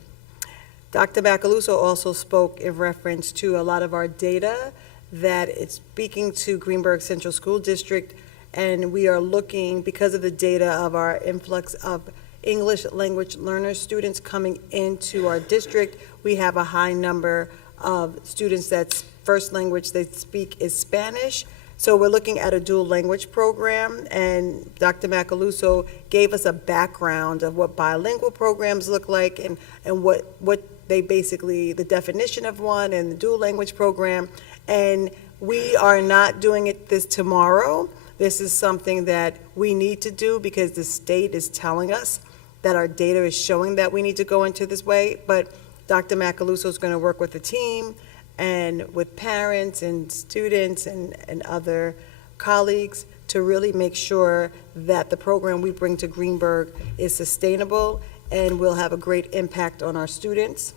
Dr. Macaluso also spoke in reference to a lot of our data that it's speaking to Greenburgh Central School District, and we are looking, because of the data of our influx of English language learner students coming into our district, we have a high number of students that's first language they speak is Spanish. So we're looking at a dual language program, and Dr. Macaluso gave us a background of what bilingual programs look like and what they basically, the definition of one and the dual language program. And we are not doing this tomorrow. This is something that we need to do because the state is telling us that our data is showing that we need to go into this way. But Dr. Macaluso is going to work with the team and with parents and students and other colleagues to really make sure that the program we bring to Greenburgh is sustainable and will have a great impact on our students.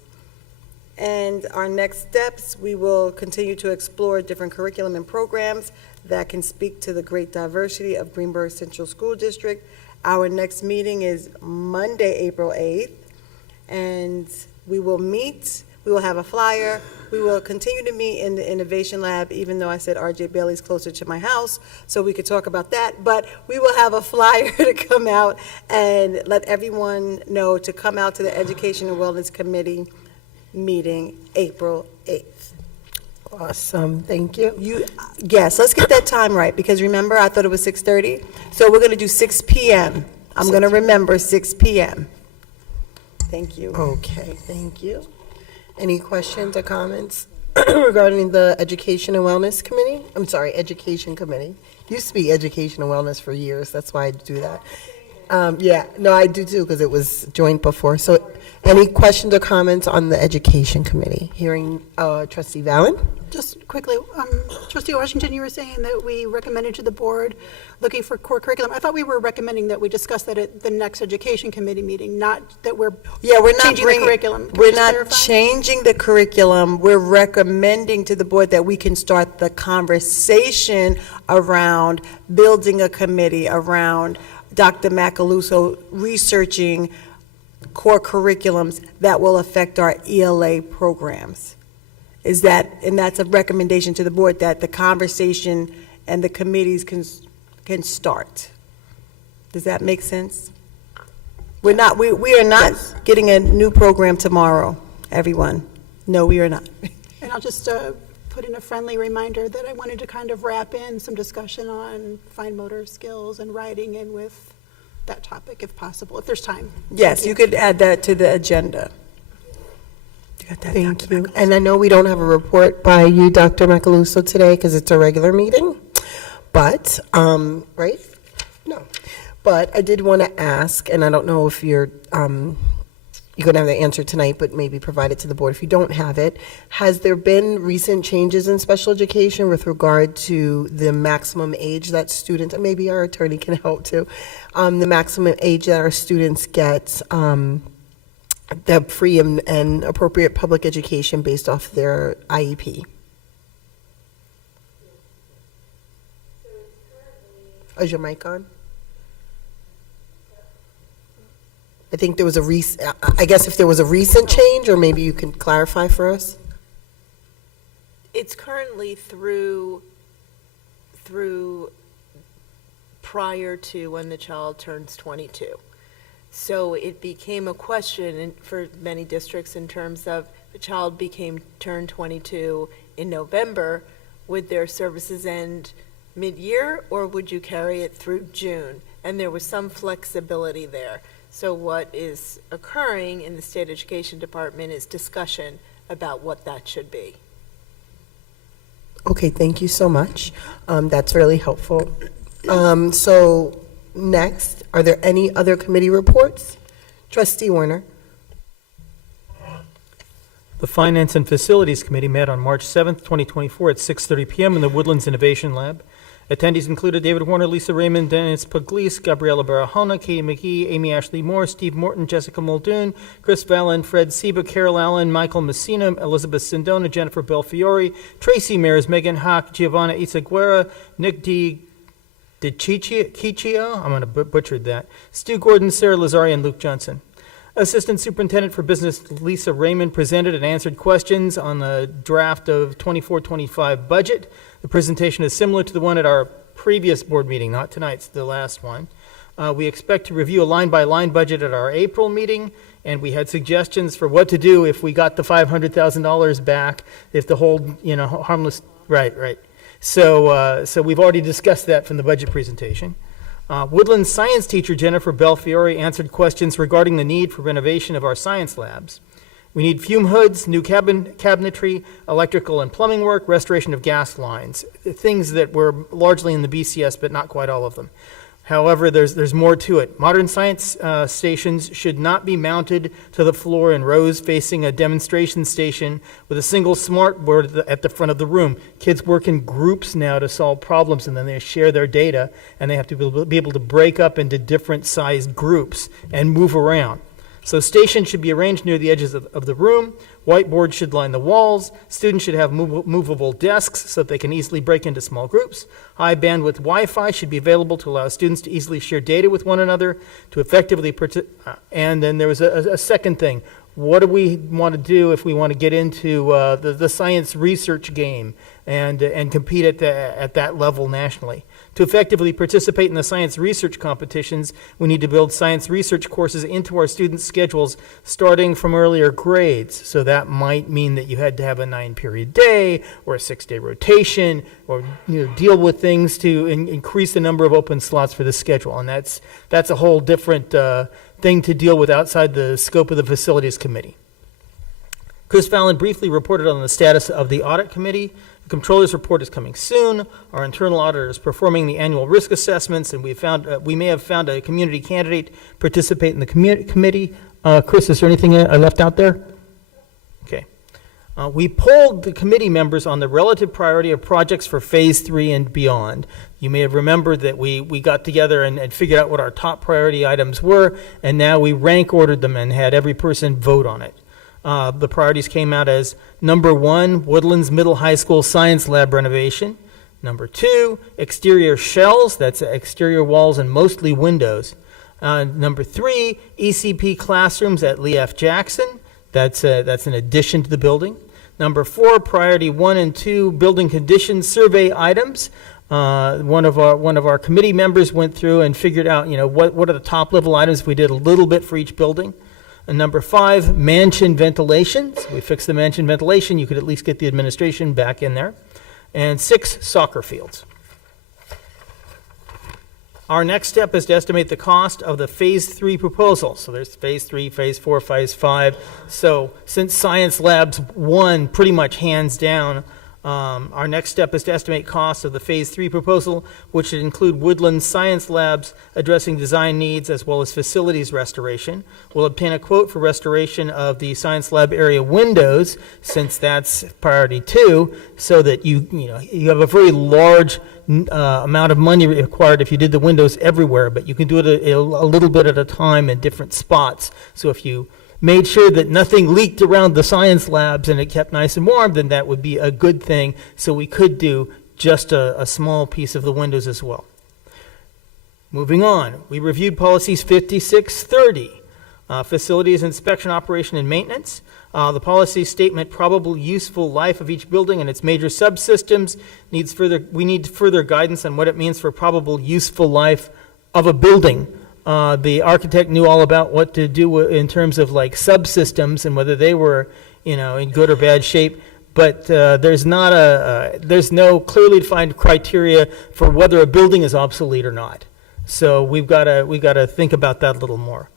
And our next steps, we will continue to explore different curriculum and programs that can speak to the great diversity of Greenburgh Central School District. Our next meeting is Monday, April 8th, and we will meet. We will have a flyer. We will continue to meet in the Innovation Lab, even though I said RJ Bailey's closer to my house, so we could talk about that. But we will have a flyer to come out and let everyone know to come out to the Education and Wellness Committee meeting April 8th. Awesome, thank you. Yes, let's get that time right, because remember, I thought it was 6:30. So we're going to do 6 p.m. I'm going to remember 6 p.m. Thank you. Okay, thank you. Any questions or comments regarding the Education and Wellness Committee? I'm sorry, Education Committee. Used to be Education and Wellness for years, that's why I do that. Yeah, no, I do too, because it was joined before. So any questions or comments on the Education Committee? Hearing Trustee Valen? Just quickly, Trustee Washington, you were saying that we recommended to the board looking for core curriculum. I thought we were recommending that we discuss that at the next Education Committee meeting, not that we're we're not changing the curriculum. Can We're you just not clarify? changing the curriculum. We're recommending to the board that we can start the conversation around building a committee, around Dr. Macaluso researching core curriculums that will affect our ELA programs. And that's a recommendation to the board, that the conversation and the committees can start. Does that make sense? We are not getting a new program tomorrow, everyone. No, we are not. And I'll just put in a friendly reminder that I wanted to kind of wrap in some discussion on fine motor skills and writing in with that topic if possible, if there's time. Yes, you could add that to the agenda. Thank you. And I know we don't have a report by you, Dr. Macaluso, today because it's a regular meeting, but, right? No. But I did want to ask, and I don't know if you're going to have the answer tonight, but maybe provide it to the board if you don't have it. Has there been recent changes in special education with regard to the maximum age that students, and maybe our attorney can help too, the maximum age that our students get the free and appropriate public education based off their IEP? Is your mic on? I think there was I guess if there was a recent change, or maybe you can clarify for us? It's currently through prior to when the child turns 22. So it became a question for many districts in terms of the child turned 22 in November, would their services end mid-year or would you carry it through June? And there was some flexibility there. So what is occurring in the State Education Department is discussion about what that should be. Okay, thank you so much. That's really helpful. So next, are there any other committee reports? Trustee Warner. The Finance and Facilities Committee met on March 7th, 2024 at 6:30 p.m. in the Woodlands Innovation Lab. Attendees included David Warner, Lisa Raymond, Dennis Pugliese, Gabriela Barahona, Katie McGee, Amy Ashley Moore, Steve Morton, Jessica Muldoon, Chris Valen, Fred Seba, Carol Allen, Michael Messina, Elizabeth Sindona, Jennifer Belfiore, Tracy Mears, Megan Hock, Giovanna Isaguera, Nick DiCiccio, I'm going to butcher that, Stu Gordon, Sarah Lazari, and Luke Johnson. Assistant Superintendent for Business Lisa Raymond presented and answered questions on the draft of 24-25 budget. The presentation is similar to the one at our previous board meeting, not tonight's, the last one. We expect to review a line-by-line budget at our April meeting, and we had suggestions for what to do if we got the $500,000 back, if the whole, harmless, right. So we've already discussed that from the budget presentation. Woodland science teacher Jennifer Belfiore answered questions regarding the need for renovation of our science labs. We need fume hoods, new cabinetry, electrical and plumbing work, restoration of gas lines, things that were largely in the BCS, but not quite all of them. However, there's more to it. Modern science stations should not be mounted to the floor in rows facing a demonstration station with a single smart board at the front of the room. Kids work in groups now to solve problems, and then they share their data, and they have to be able to break up into different sized groups and move around. So stations should be arranged near the edges of the room. Whiteboards should line the walls. Students should have movable desks so that they can easily break into small groups. High bandwidth Wi-Fi should be available to allow students to easily share data with one another, to effectively and then there was a second thing. What do we want to do if we want to get into the science research game and compete at that level nationally? To effectively participate in the science research competitions, we need to build science research courses into our students' schedules starting from earlier grades. So that might mean that you had to have a 9-period day or a 6-day rotation, or deal with things to increase the number of open slots for the schedule. And that's a whole different thing to deal with outside the scope of the facilities committee. Chris Fallon briefly reported on the status of the audit committee. The Comptroller's report is coming soon. Our internal auditor is performing the annual risk assessments, and we may have found a community candidate participate in the committee. Chris, is there anything I left out there? Okay. We polled the committee members on the relative priority of projects for Phase 3 and beyond. You may have remembered that we got together and figured out what our top priority items were, and now we rank ordered them and had every person vote on it. The priorities came out as number 1, Woodlands Middle High School Science Lab renovation. Number 2, exterior shells, that's exterior walls and mostly windows. Number 3, ECP classrooms at Lee F. Jackson, that's an addition to the building. Number 4, priority 1 and 2, building condition survey items. One of our committee members went through and figured out, what are the top level items. We did a little bit for each building. And number 5, mansion ventilation. So we fixed the mansion ventilation. You could at least get the administration back in there. And 6, soccer fields. Our next step is to estimate the cost of the Phase 3 proposal. So there's Phase 3, Phase 4, Phase 5. So since Science Labs 1 pretty much hands down, our next step is to estimate costs of the Phase 3 proposal, which should include Woodland Science Labs addressing design needs as well as facilities restoration. We'll obtain a quote for restoration of the Science Lab area windows, since that's priority 2, so that you have a very large amount of money required if you did the windows everywhere, but you can do it a little bit at a time in different spots. So if you made sure that nothing leaked around the science labs and it kept nice and warm, then that would be a good thing. So we could do just a small piece of the windows as well. Moving on, we reviewed policies 5630, facilities inspection, operation, and maintenance. The policy statement, probable useful life of each building and its major subsystems, we need further guidance on what it means for probable useful life of a building. The architect knew all about what to do in terms of like subsystems and whether they were, in good or bad shape. But there's no clearly defined criteria for whether a building is obsolete or not. So we've got to think about that a little more.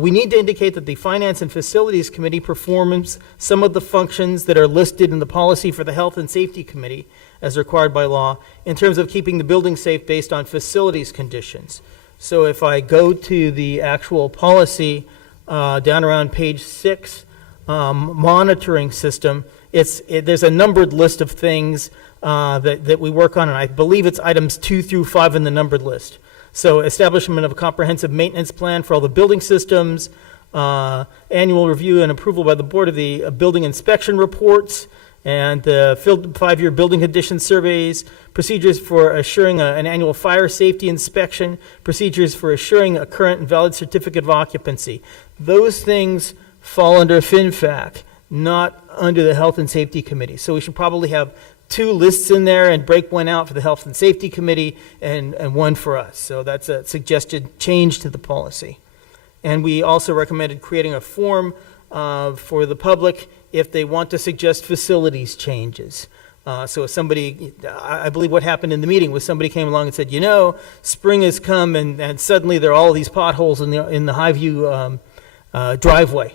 We need to indicate that the Finance and Facilities Committee performs some of the functions that are listed in the policy for the Health and Safety Committee, as required by law, in terms of keeping the building safe based on facilities conditions. So if I go to the actual policy down around page 6, monitoring system, there's a numbered list of things that we work on, and I believe it's items 2 through 5 in the numbered list. So establishment of a comprehensive maintenance plan for all the building systems, annual review and approval by the board of the building inspection reports, and the 5-year building condition surveys, procedures for assuring an annual fire safety inspection, procedures for assuring a current and valid certificate of occupancy. Those things fall under FinFac, not under the Health and Safety Committee. So we should probably have 2 lists in there and break one out for the Health and Safety Committee and one for us. So that's a suggested change to the policy. And we also recommended creating a form for the public if they want to suggest facilities changes. So if somebody, I believe what happened in the meeting was somebody came along and said, spring has come and suddenly there are all these potholes in the Highview driveway.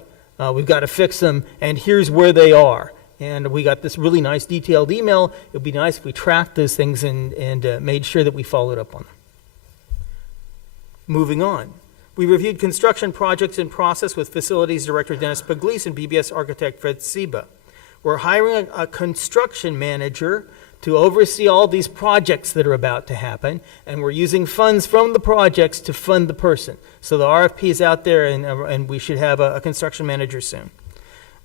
We've got to fix them, and here's where they are. And we got this really nice detailed email. It would be nice if we tracked those things and made sure that we followed up on them. Moving on. We reviewed construction projects in process with Facilities Director Dennis Pugliese and BBS Architect Fred Seba. We're hiring a construction manager to oversee all these projects that are about to happen, and we're using funds from the projects to fund the person. So the RFP is out there, and we should have a construction manager soon.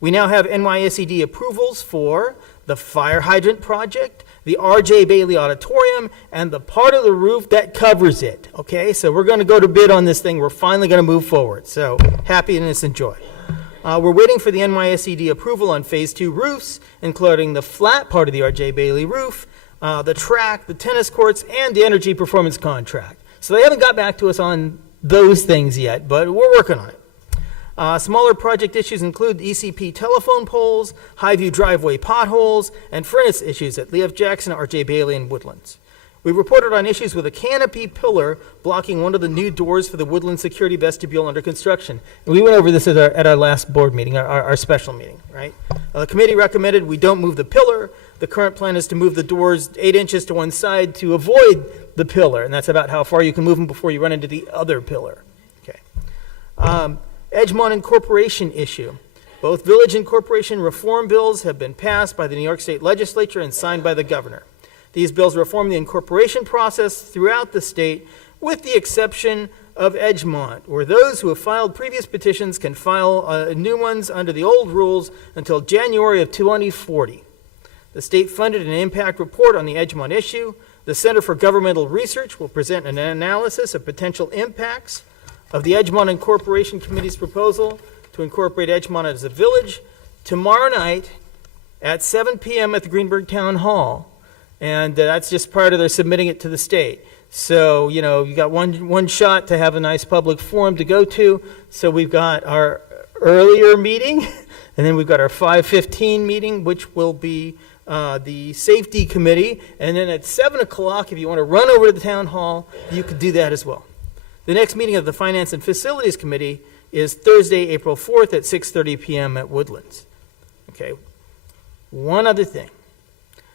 We now have NYSED approvals for the fire hydrant project, the R.J. Bailey Auditorium, and the part of the roof that covers it. Okay, so we're going to go to bid on this thing. We're finally going to move forward. So happiness and joy. We're waiting for the NYSED approval on Phase 2 roofs, including the flat part of the R.J. Bailey roof, the track, the tennis courts, and the energy performance contract. So they haven't got back to us on those things yet, but we're working on it. Smaller project issues include ECP telephone poles, Highview driveway potholes, and furnace issues at Leaf Jackson, R.J. Bailey, and Woodlands. We reported on issues with a canopy pillar blocking one of the new doors for the Woodland Security Vestibule under construction. And we went over this at our last board meeting, our special meeting, right? The committee recommended we don't move the pillar. The current plan is to move the doors 8 inches to one side to avoid the pillar, and that's about how far you can move them before you run into the other pillar. Okay. Edgemont Incorporation issue. Both village incorporation reform bills have been passed by the New York State Legislature and signed by the governor. These bills reform the incorporation process throughout the state, with the exception of Edgemont, where those who have filed previous petitions can file new ones under the old rules until January of 2040. The state funded an impact report on the Edgemont issue. The Center for Governmental Research will present an analysis of potential impacts of the Edgemont Incorporation Committee's proposal to incorporate Edgemont as a village tomorrow night at 7 p.m. at the Greenburgh Town Hall. And that's just part of their submitting it to the state. So, you got one shot to have a nice public forum to go to. So we've got our earlier meeting, and then we've got our 5:15 meeting, which will be the safety committee. And then at 7 o'clock, if you want to run over to the town hall, you could do that as well. The next meeting of the Finance and Facilities Committee is Thursday, April 4th at 6:30 p.m. at Woodlands. Okay. One other thing.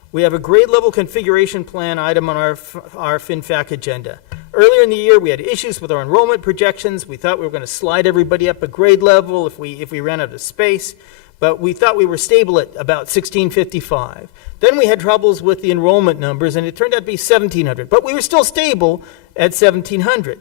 We have a grade level configuration plan item on our FinFac agenda. Earlier in the year, we had issues with our enrollment projections. We thought we were going to slide everybody up a grade level if we ran out of space, but we thought we were stable at about 1655. Then we had troubles with the enrollment numbers, and it turned out to be 1700, but we were still stable at 1700.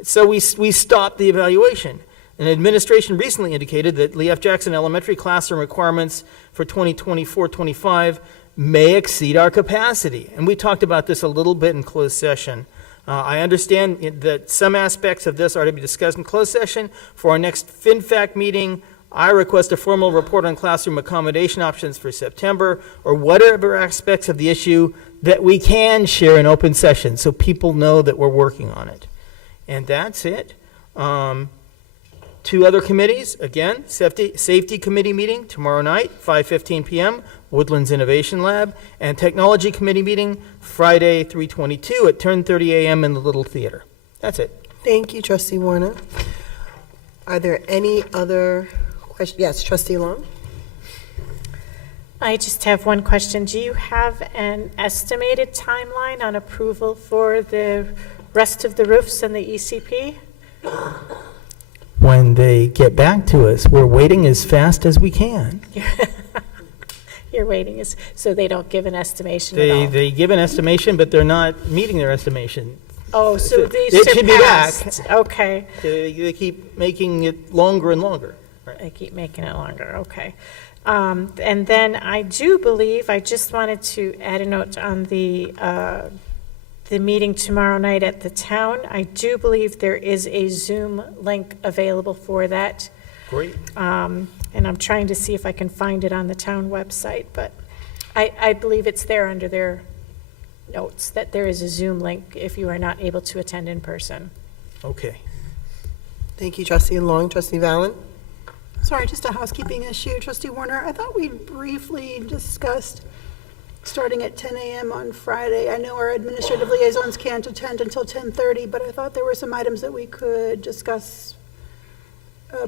So we stopped the evaluation. And administration recently indicated that Leaf Jackson Elementary classroom requirements for 2024-25 may exceed our capacity. And we talked about this a little bit in closed session. I understand that some aspects of this are to be discussed in closed session. For our next FinFac meeting, I request a formal report on classroom accommodation options for September, or whatever aspects of the issue that we can share in open session so people know that we're working on it. And that's it. 2 other committees, again, Safety Committee meeting tomorrow night, 5:15 p.m., Woodlands Innovation Lab, and Technology Committee meeting Friday, 3/22 at 10:30 a.m. in the Little Theater. That's it. Thank you, Trustee Warner. Are there any other questions? Yes, Trustee Long? I just have one question. Do you have an estimated timeline on approval for the rest of the roofs and the ECP? When they get back to us, we're waiting as fast as we can. You're waiting, so they don't give an estimation at all? They give an estimation, but they're not meeting their estimation. Oh, so they should be back. Okay. They keep making it longer and longer. They keep making it longer, okay. And then I do believe, I just wanted to add a note on the meeting tomorrow night at the town. I do believe there is a Zoom link available for that. Great. And I'm trying to see if I can find it on the town website, but I believe it's there under their notes, that there is a Zoom link if you are not able to attend in person. Okay. Thank you, Trustee Long. Trustee Valen? Sorry, just a housekeeping issue. Trustee Warner, I thought we briefly discussed starting at 10 a.m. on Friday. I know our administrative liaisons can't attend until 10:30, but I thought there were some items that we could discuss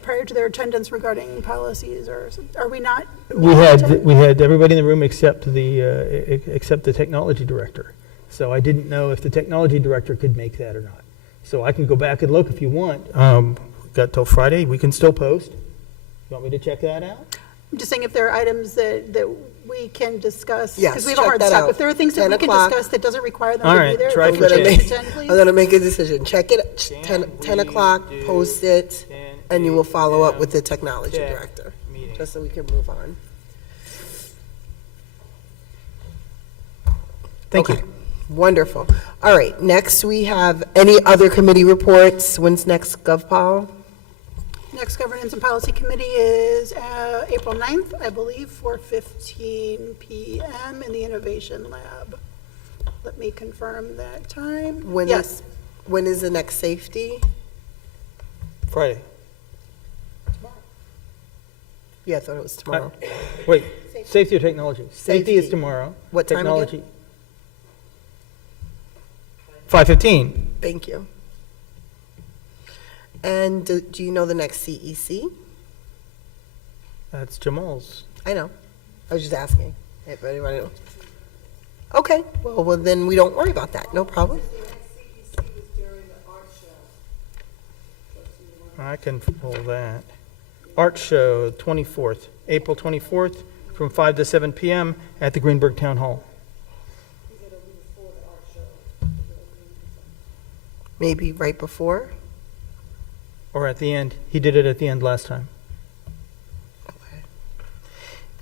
prior to their attendance regarding policies, or are we not? We had everybody in the room except the technology director. So I didn't know if the technology director could make that or not. So I can go back and look if you want. Got till Friday. We can still post. You want me to check that out? I'm just saying if there are items that we can discuss. Yes, because we have a check hard that stop. out. If there are things that 10 we can o'clock. discuss that doesn't require them All to right, be there, try then for we can 10. make it 10, please. I'm going to make a decision. Check it, Can 10 we o'clock, do post it, 10 and you will follow up with the a.m. technology check director, meeting? just so we can move on. Thank you. Okay, wonderful. All right, next we have any other committee reports. When's next, GovPol? Next Governance and Policy Committee is April 9th, I believe, 4:15 p.m. in the Innovation Lab. Let me confirm that time. Yes. When is the next safety? Friday. Yeah, I thought it was tomorrow. Wait, safety or technology? Safety is Safety. tomorrow. What time again? Technology. 5:15. Thank you. And do you know the next CEC? That's Jamal's. I know. I was just asking if anybody knows. Okay, well, then we don't worry about that. No problem. I can pull that. Art show, 24th, April 24th, from 5 to 7 p.m. at the Greenburgh Town Hall. Maybe right before? Or at the end. He did it at the end last time.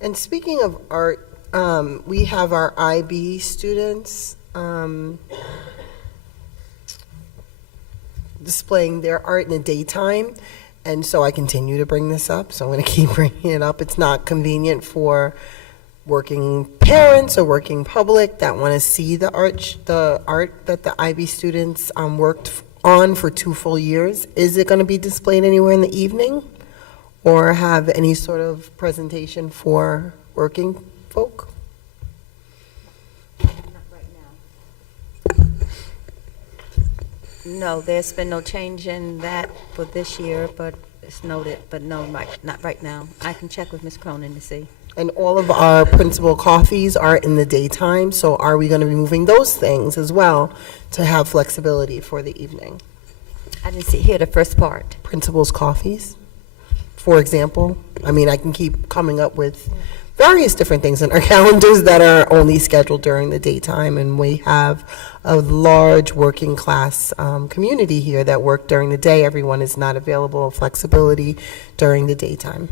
And speaking of art, we have our IB students displaying their art in the daytime. And so I continue to bring this up, so I'm going to keep bringing it up. It's not convenient for working parents or working public that want to see the art that the IB students worked on for 2 full years. Is it going to be displayed anywhere in the evening or have any sort of presentation for working folk? Not right now. No, there's been no change in that for this year, but it's noted, but no, not right now. I can check with Ms. Cronin to see. And all of our principal coffees are in the daytime, so are we going to be moving those things as well to have flexibility for the evening? I didn't hear the first part. Principal's coffees, for example. I mean, I can keep coming up with various different things in our calendars that are only scheduled during the daytime, and we have a large working class community here that work during the day. Everyone is not available, flexibility during the daytime.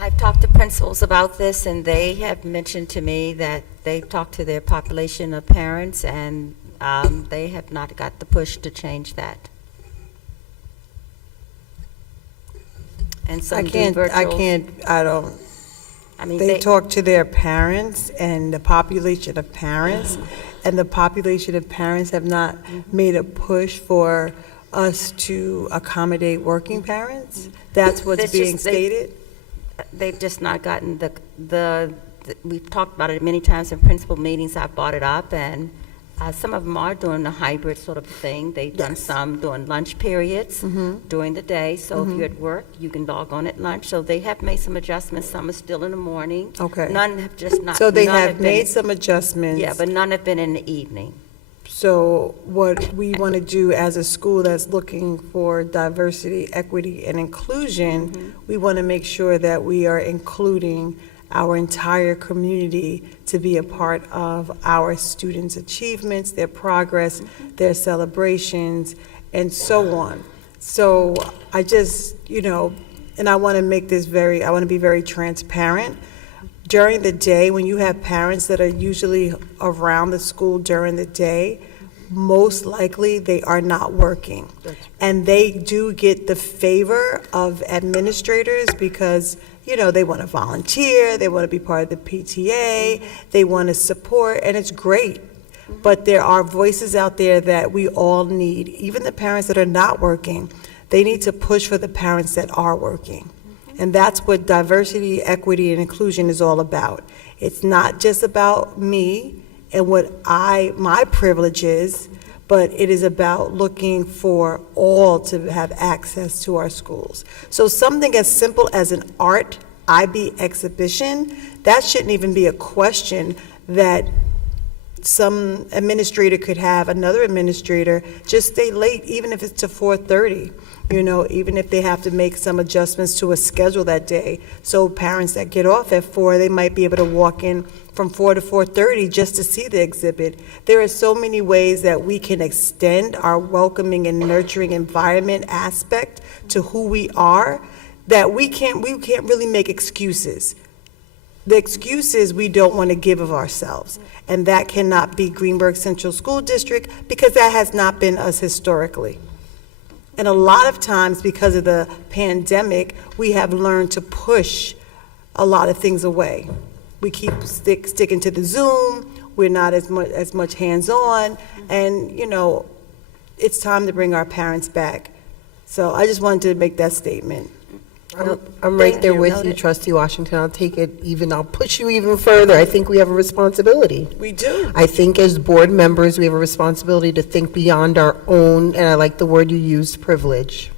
I've talked to principals about this, and they have mentioned to me that they've talked to their population of parents, and they have not got the push to change that. And some do virtual. I mean, They talk to their parents and the population of parents, and the population of parents have not made a push for us to accommodate working parents. That's what's being stated. They've just not gotten we've talked about it many times in principal meetings. I've brought it up, and some of them are doing a hybrid sort of thing. They've done some during lunch periods during the day. So if you're at work, you can log on at lunch. So they have made some adjustments. Some are still in the morning. Okay. None have just not. So they none have made been, some adjustments. Yeah, but none have been in the evening. So what we want to do as a school that's looking for diversity, equity, and inclusion, we want to make sure that we are including our entire community to be a part of our students' achievements, their progress, their celebrations, and so on. So I just, and I want to make this I want to be very transparent. During the day, when you have parents that are usually around the school during the day, most likely they are not working. And they do get the favor of administrators because, you know, they want to volunteer, they want to be part of the PTA, they want to support, and it's great. But there are voices out there that we all need, even the parents that are not working. They need to push for the parents that are working. And that's what diversity, equity, and inclusion is all about. It's not just about me and what my privilege is, but it is about looking for all to have access to our schools. So something as simple as an art IB exhibition, that shouldn't even be a question that some administrator could have another administrator just stay late, even if it's to 4:30. You know, even if they have to make some adjustments to a schedule that day. So parents that get off at 4, they might be able to walk in from 4 to 4:30 just to see the exhibit. There are so many ways that we can extend our welcoming and nurturing environment aspect to who we are, that we can't really make excuses. The excuses we don't want to give of ourselves. And that cannot be Greenburgh Central School District because that has not been us historically. And a lot of times, because of the pandemic, we have learned to push a lot of things away. We keep sticking to the Zoom. We're not as much hands-on, and you know, it's time to bring our parents back. So I just wanted to make that statement. I'm right there with you, Trustee Washington. I'll push you even further. I think we have a responsibility. We do. I think as board members, we have a responsibility to think beyond our own, and I like the word you used, privilege.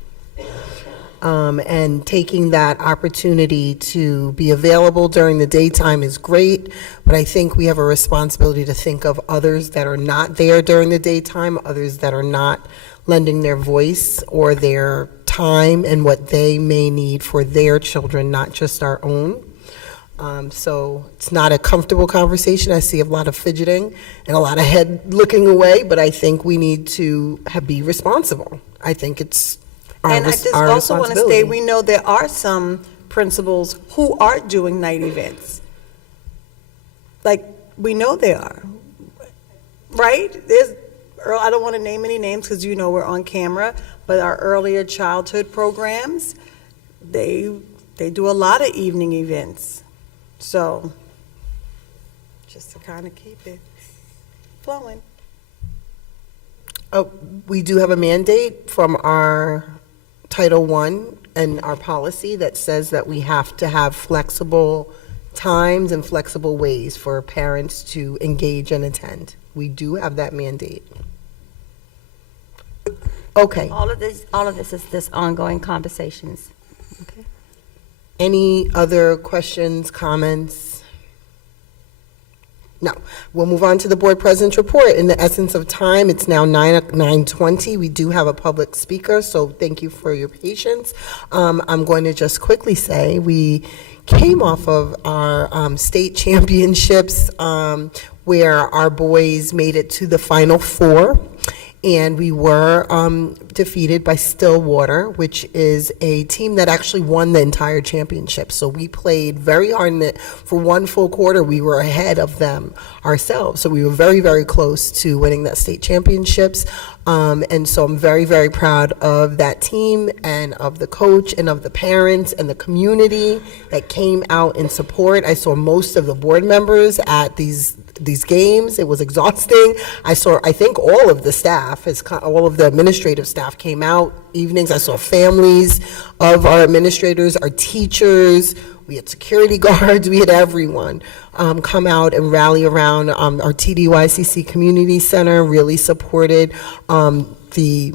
And taking that opportunity to be available during the daytime is great, but I think we have a responsibility to think of others that are not there during the daytime, others that are not lending their voice or their time and what they may need for their children, not just our own. So it's not a comfortable conversation. I see a lot of fidgeting and a lot of head looking away, but I think we need to be responsible. I think it's our And I just our also want to responsibility. say, we know there are some principals who are doing night events. Like, we know they are, right? I don't want to name any names because you know we're on camera, but our earlier childhood programs, they do a lot of evening events. So, just to kind of keep it flowing. We do have a mandate from our Title I and our policy that says that we have to have flexible times and flexible ways for parents to engage and attend. We do have that mandate. Okay. All of this is this ongoing conversations. Okay. Any other questions, comments? No. We'll move on to the board president's report. In the essence of time, it's now 9:20. We do have a public speaker, so thank you for your patience. I'm going to just quickly say we came off of our state championships where our boys made it to the Final Four. And we were defeated by Stillwater, which is a team that actually won the entire championship. So we played very hard in it. For one full quarter, we were ahead of them ourselves. So we were very, very close to winning that state championships. And so I'm very, very proud of that team and of the coach and of the parents and the community that came out in support. I saw most of the board members at these games. It was exhausting. I think all of the staff, all of the administrative staff came out evenings. I saw families of our administrators, our teachers. We had security guards. We had everyone come out and rally around our TDYCC Community Center, really supported the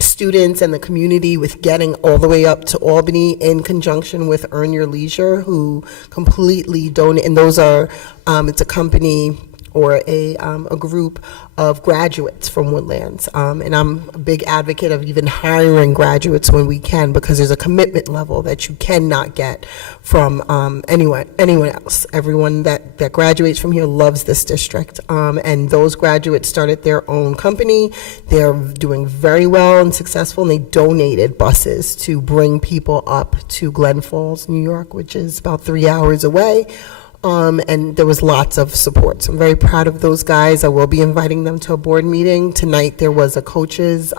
students and the community with getting all the way up to Albany in conjunction with Earn Your Leisure, who completely donate, and those are, it's a company or a group of graduates from Woodlands. And I'm a big advocate of even hiring graduates when we can, because there's a commitment level that you cannot get from anyone else. Everyone that graduates from here loves this district. And those graduates started their own company. They're doing very well and successful, and they donated buses to bring people up to Glen Falls, New York, which is about 3 hours away. And there was lots of support. So I'm very proud of those guys. I will be inviting them to a board meeting. Tonight there was a coaches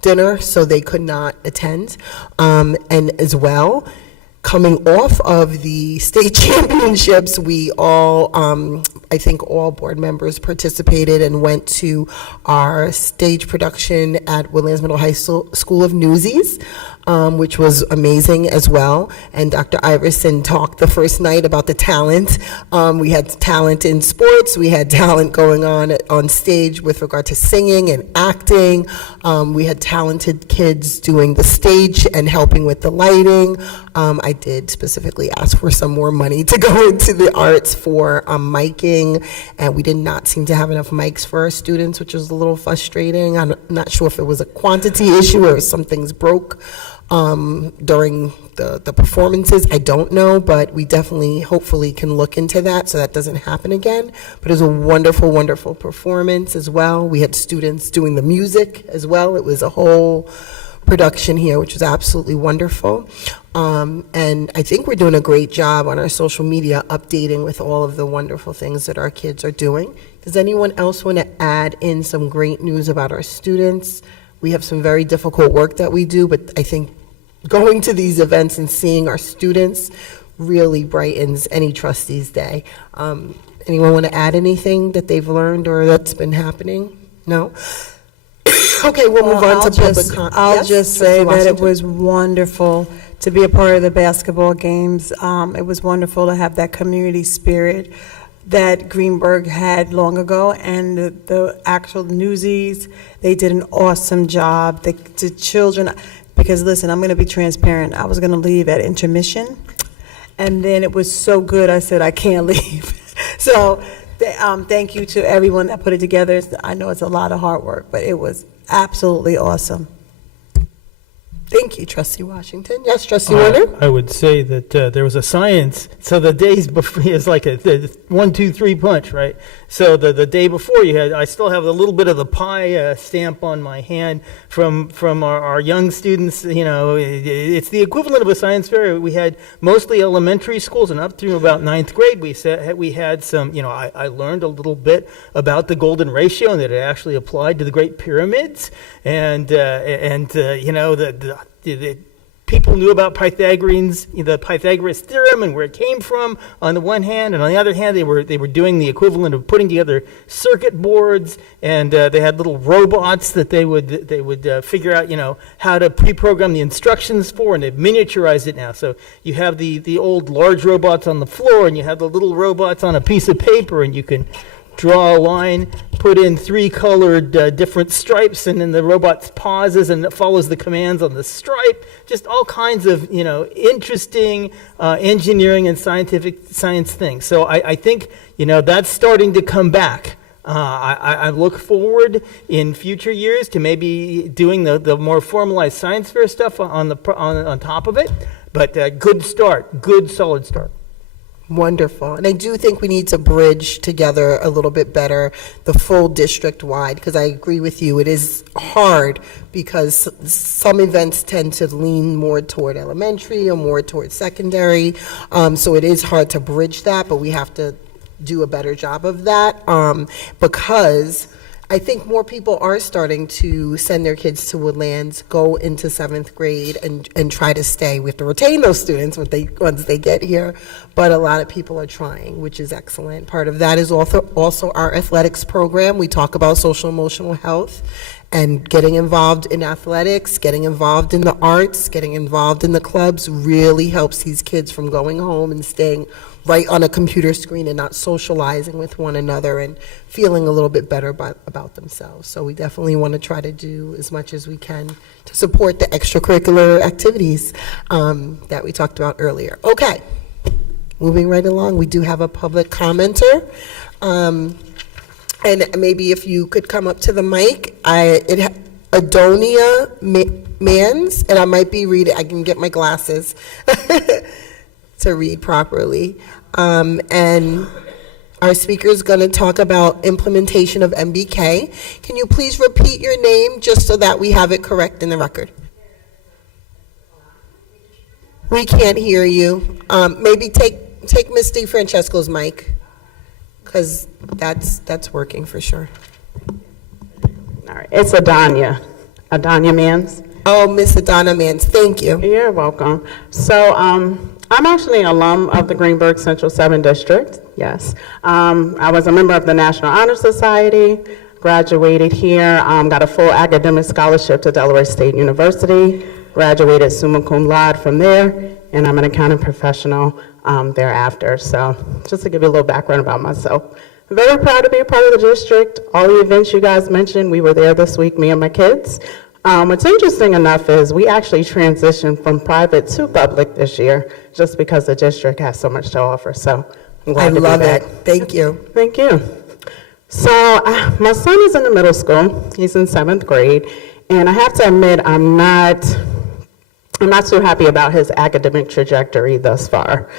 dinner, so they could not attend. And as well, coming off of the state championships, we all, I think all board members participated and went to our stage production at Woodlands Middle High School of Newsies, which was amazing as well. And Dr. Iverson talked the first night about the talent. We had talent in sports. We had talent going on stage with regard to singing and acting. We had talented kids doing the stage and helping with the lighting. I did specifically ask for some more money to go into the arts for miking, and we did not seem to have enough mics for our students, which was a little frustrating. I'm not sure if it was a quantity issue or if some things broke during the performances. I don't know, but we definitely, hopefully, can look into that so that doesn't happen again. But it was a wonderful, wonderful performance as well. We had students doing the music as well. It was a whole production here, which was absolutely wonderful. And I think we're doing a great job on our social media updating with all of the wonderful things that our kids are doing. Does anyone else want to add in some great news about our students? We have some very difficult work that we do, but I think going to these events and seeing our students really brightens any trustee's day. Anyone want to add anything that they've learned or that's been happening? No? Okay, we'll move on to public comment. I'll just say that it was wonderful to be a part of the basketball games. It was wonderful to have that community spirit that Greenburgh had long ago, and the actual Newsies, they did an awesome job. The children, because listen, I'm going to be transparent. I was going to leave at intermission, and then it was so good, I said, I can't leave. So thank you to everyone that put it together. I know it's a lot of hard work, but it was absolutely awesome. Thank you, Trustee Washington. Yes, Trustee Warner? I would say that there was a science. So the days before, it's like a 1, 2, 3 punch, right? So the day before I still have a little bit of the pie stamp on my hand from our young students. You know, it's the equivalent of a science fair. We had mostly elementary schools, and up through about 9th grade, we had some, you know, I learned a little bit about the golden ratio and that it actually applied to the Great Pyramids. And you know, the people knew about the Pythagoras theorem and where it came from on the one hand, and on the other hand, they were doing the equivalent of putting together circuit boards, and they had little robots that they would figure out, you know, how to pre-program the instructions for, and they've miniaturized it now. So you have the old large robots on the floor, and you have the little robots on a piece of paper, and you can draw a line, put in 3 colored different stripes, and then the robot pauses and it follows the commands on the stripe. Just all kinds of, you know, interesting engineering and science things. So I think, you know, that's starting to come back. I look forward in future years to maybe doing the more formalized science fair stuff on top of it. But good start, good solid start. Wonderful. And I do think we need to bridge together a little bit better the full district-wide, because I agree with you, it is hard because some events tend to lean more toward elementary or more toward secondary. So it is hard to bridge that, but we have to do a better job of that because I think more people are starting to send their kids to Woodlands, go into 7th grade, and try to stay. We have to retain those students once they get here, but a lot of people are trying, which is excellent. Part of that is also our athletics program. We talk about social emotional health and getting involved in athletics, getting involved in the arts, getting involved in the clubs really helps these kids from going home and staying right on a computer screen and not socializing with one another and feeling a little bit better about themselves. So we definitely want to try to do as much as we can to support the extracurricular activities that we talked about earlier. Okay, moving right along, we do have a public commenter. And maybe if you could come up to the mic, Adonia Mans, and I might be reading, I can get my glasses to read properly. And our speaker is going to talk about implementation of MBK. Can you please repeat your name just so that we have it correct in the record? We can't hear you. Maybe take Ms. DeFrancesco's mic, because that's working for sure. All right, it's Adanya Mans. Oh, Miss Adana Mans, thank you. You're welcome. So I'm actually an alum of the Greenburgh Central 7 District, yes. I was a member of the National Honor Society, graduated here, got a full academic scholarship to Delaware State University, graduated summa cum laude from there, and I'm an accounting professional thereafter. So just to give you a little background about myself. I'm very proud to be a part of the district. All the events you guys mentioned, we were there this week, me and my kids. What's interesting enough is we actually transitioned from private to public this year just because the district has so much to offer. So I'm glad to be back. I love it. Thank you. Thank you. So my son is in the middle school. He's in 7th grade. And I have to admit, I'm not too happy about his academic trajectory thus far.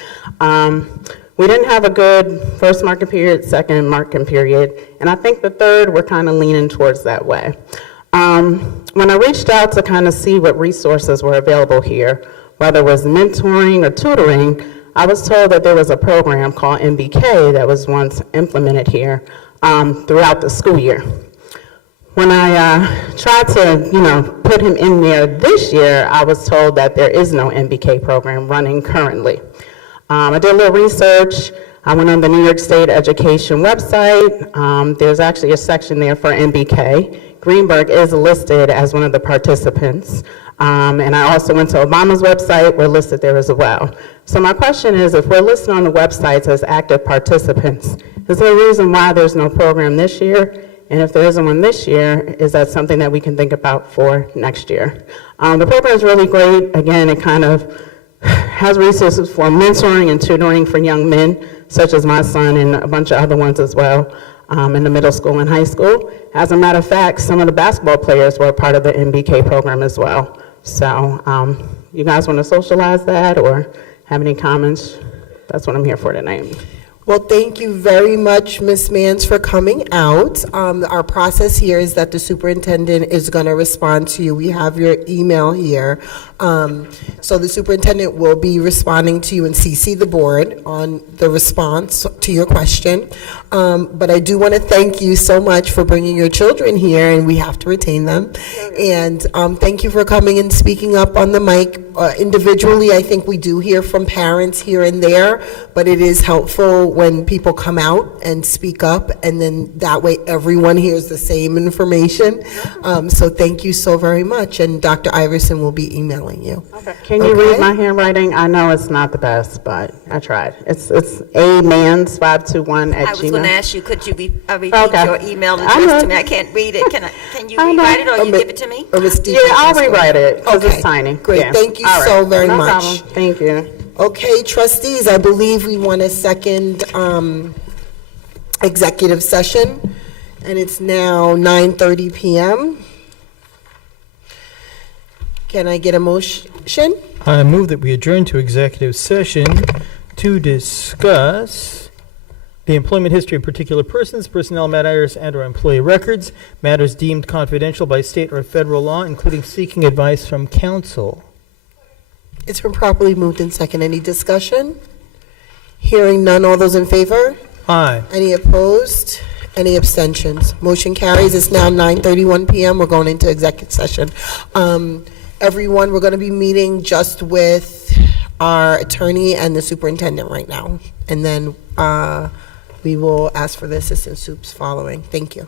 We didn't have a good first marking period, second marking period, and I think the third, we're kind of leaning towards that way. When I reached out to kind of see what resources were available here, whether it was mentoring or tutoring, I was told that there was a program called MBK that was once implemented here throughout the school year. When I tried to, put him in there this year, I was told that there is no MBK program running currently. I did a little research. I went on the New York State Education website. There's actually a section there for MBK. Greenburgh is listed as one of the participants. And I also went to Obama's website. We're listed there as well. So my question is, if we're listed on the websites as active participants, is there a reason why there's no program this year? And if there isn't one this year, is that something that we can think about for next year? The program is really great. Again, it kind of has resources for mentoring and tutoring for young men, such as my son and a bunch of other ones as well, in the middle school and high school. As a matter of fact, some of the basketball players were a part of the MBK program as well. So you guys want to socialize that or have any comments? That's what I'm here for tonight. Well, thank you very much, Ms. Mans, for coming out. Our process here is that the superintendent is going to respond to you. We have your email here. So the superintendent will be responding to you and CC the board on the response to your question. But I do want to thank you so much for bringing your children here, and we have to retain them. And thank you for coming and speaking up on the mic. Individually, I think we do hear from parents here and there, but it is helpful when people come out and speak up, and then that way everyone hears the same information. So thank you so very much, and Dr. Iverson will be emailing you. Okay. Can you read my handwriting? I know it's not the best, but I tried. It's amans521 at gmail. I was going to ask you, could you repeat your email address to me? I can't read it. Can you rewrite it, or you give it to me? Yeah, I'll rewrite it because it's tiny. Great. Yeah. Thank you All so right. very No much. problem. Thank you. Okay, trustees, I believe we want a second executive session, and it's now 9:30 p.m. Can I get a motion? I move that we adjourn to executive session to discuss the employment history of particular persons, personnel matters, and/or employee records, matters deemed confidential by state or federal law, including seeking advice from counsel. It's been properly moved in second. Any discussion? Hearing none. All those in favor? Aye. Any opposed? Any abstentions? Motion carries. It's now 9:31 p.m. We're going into executive session. Everyone, we're going to be meeting just with our attorney and the superintendent right now. And then we will ask for the assistant soups following. Thank you.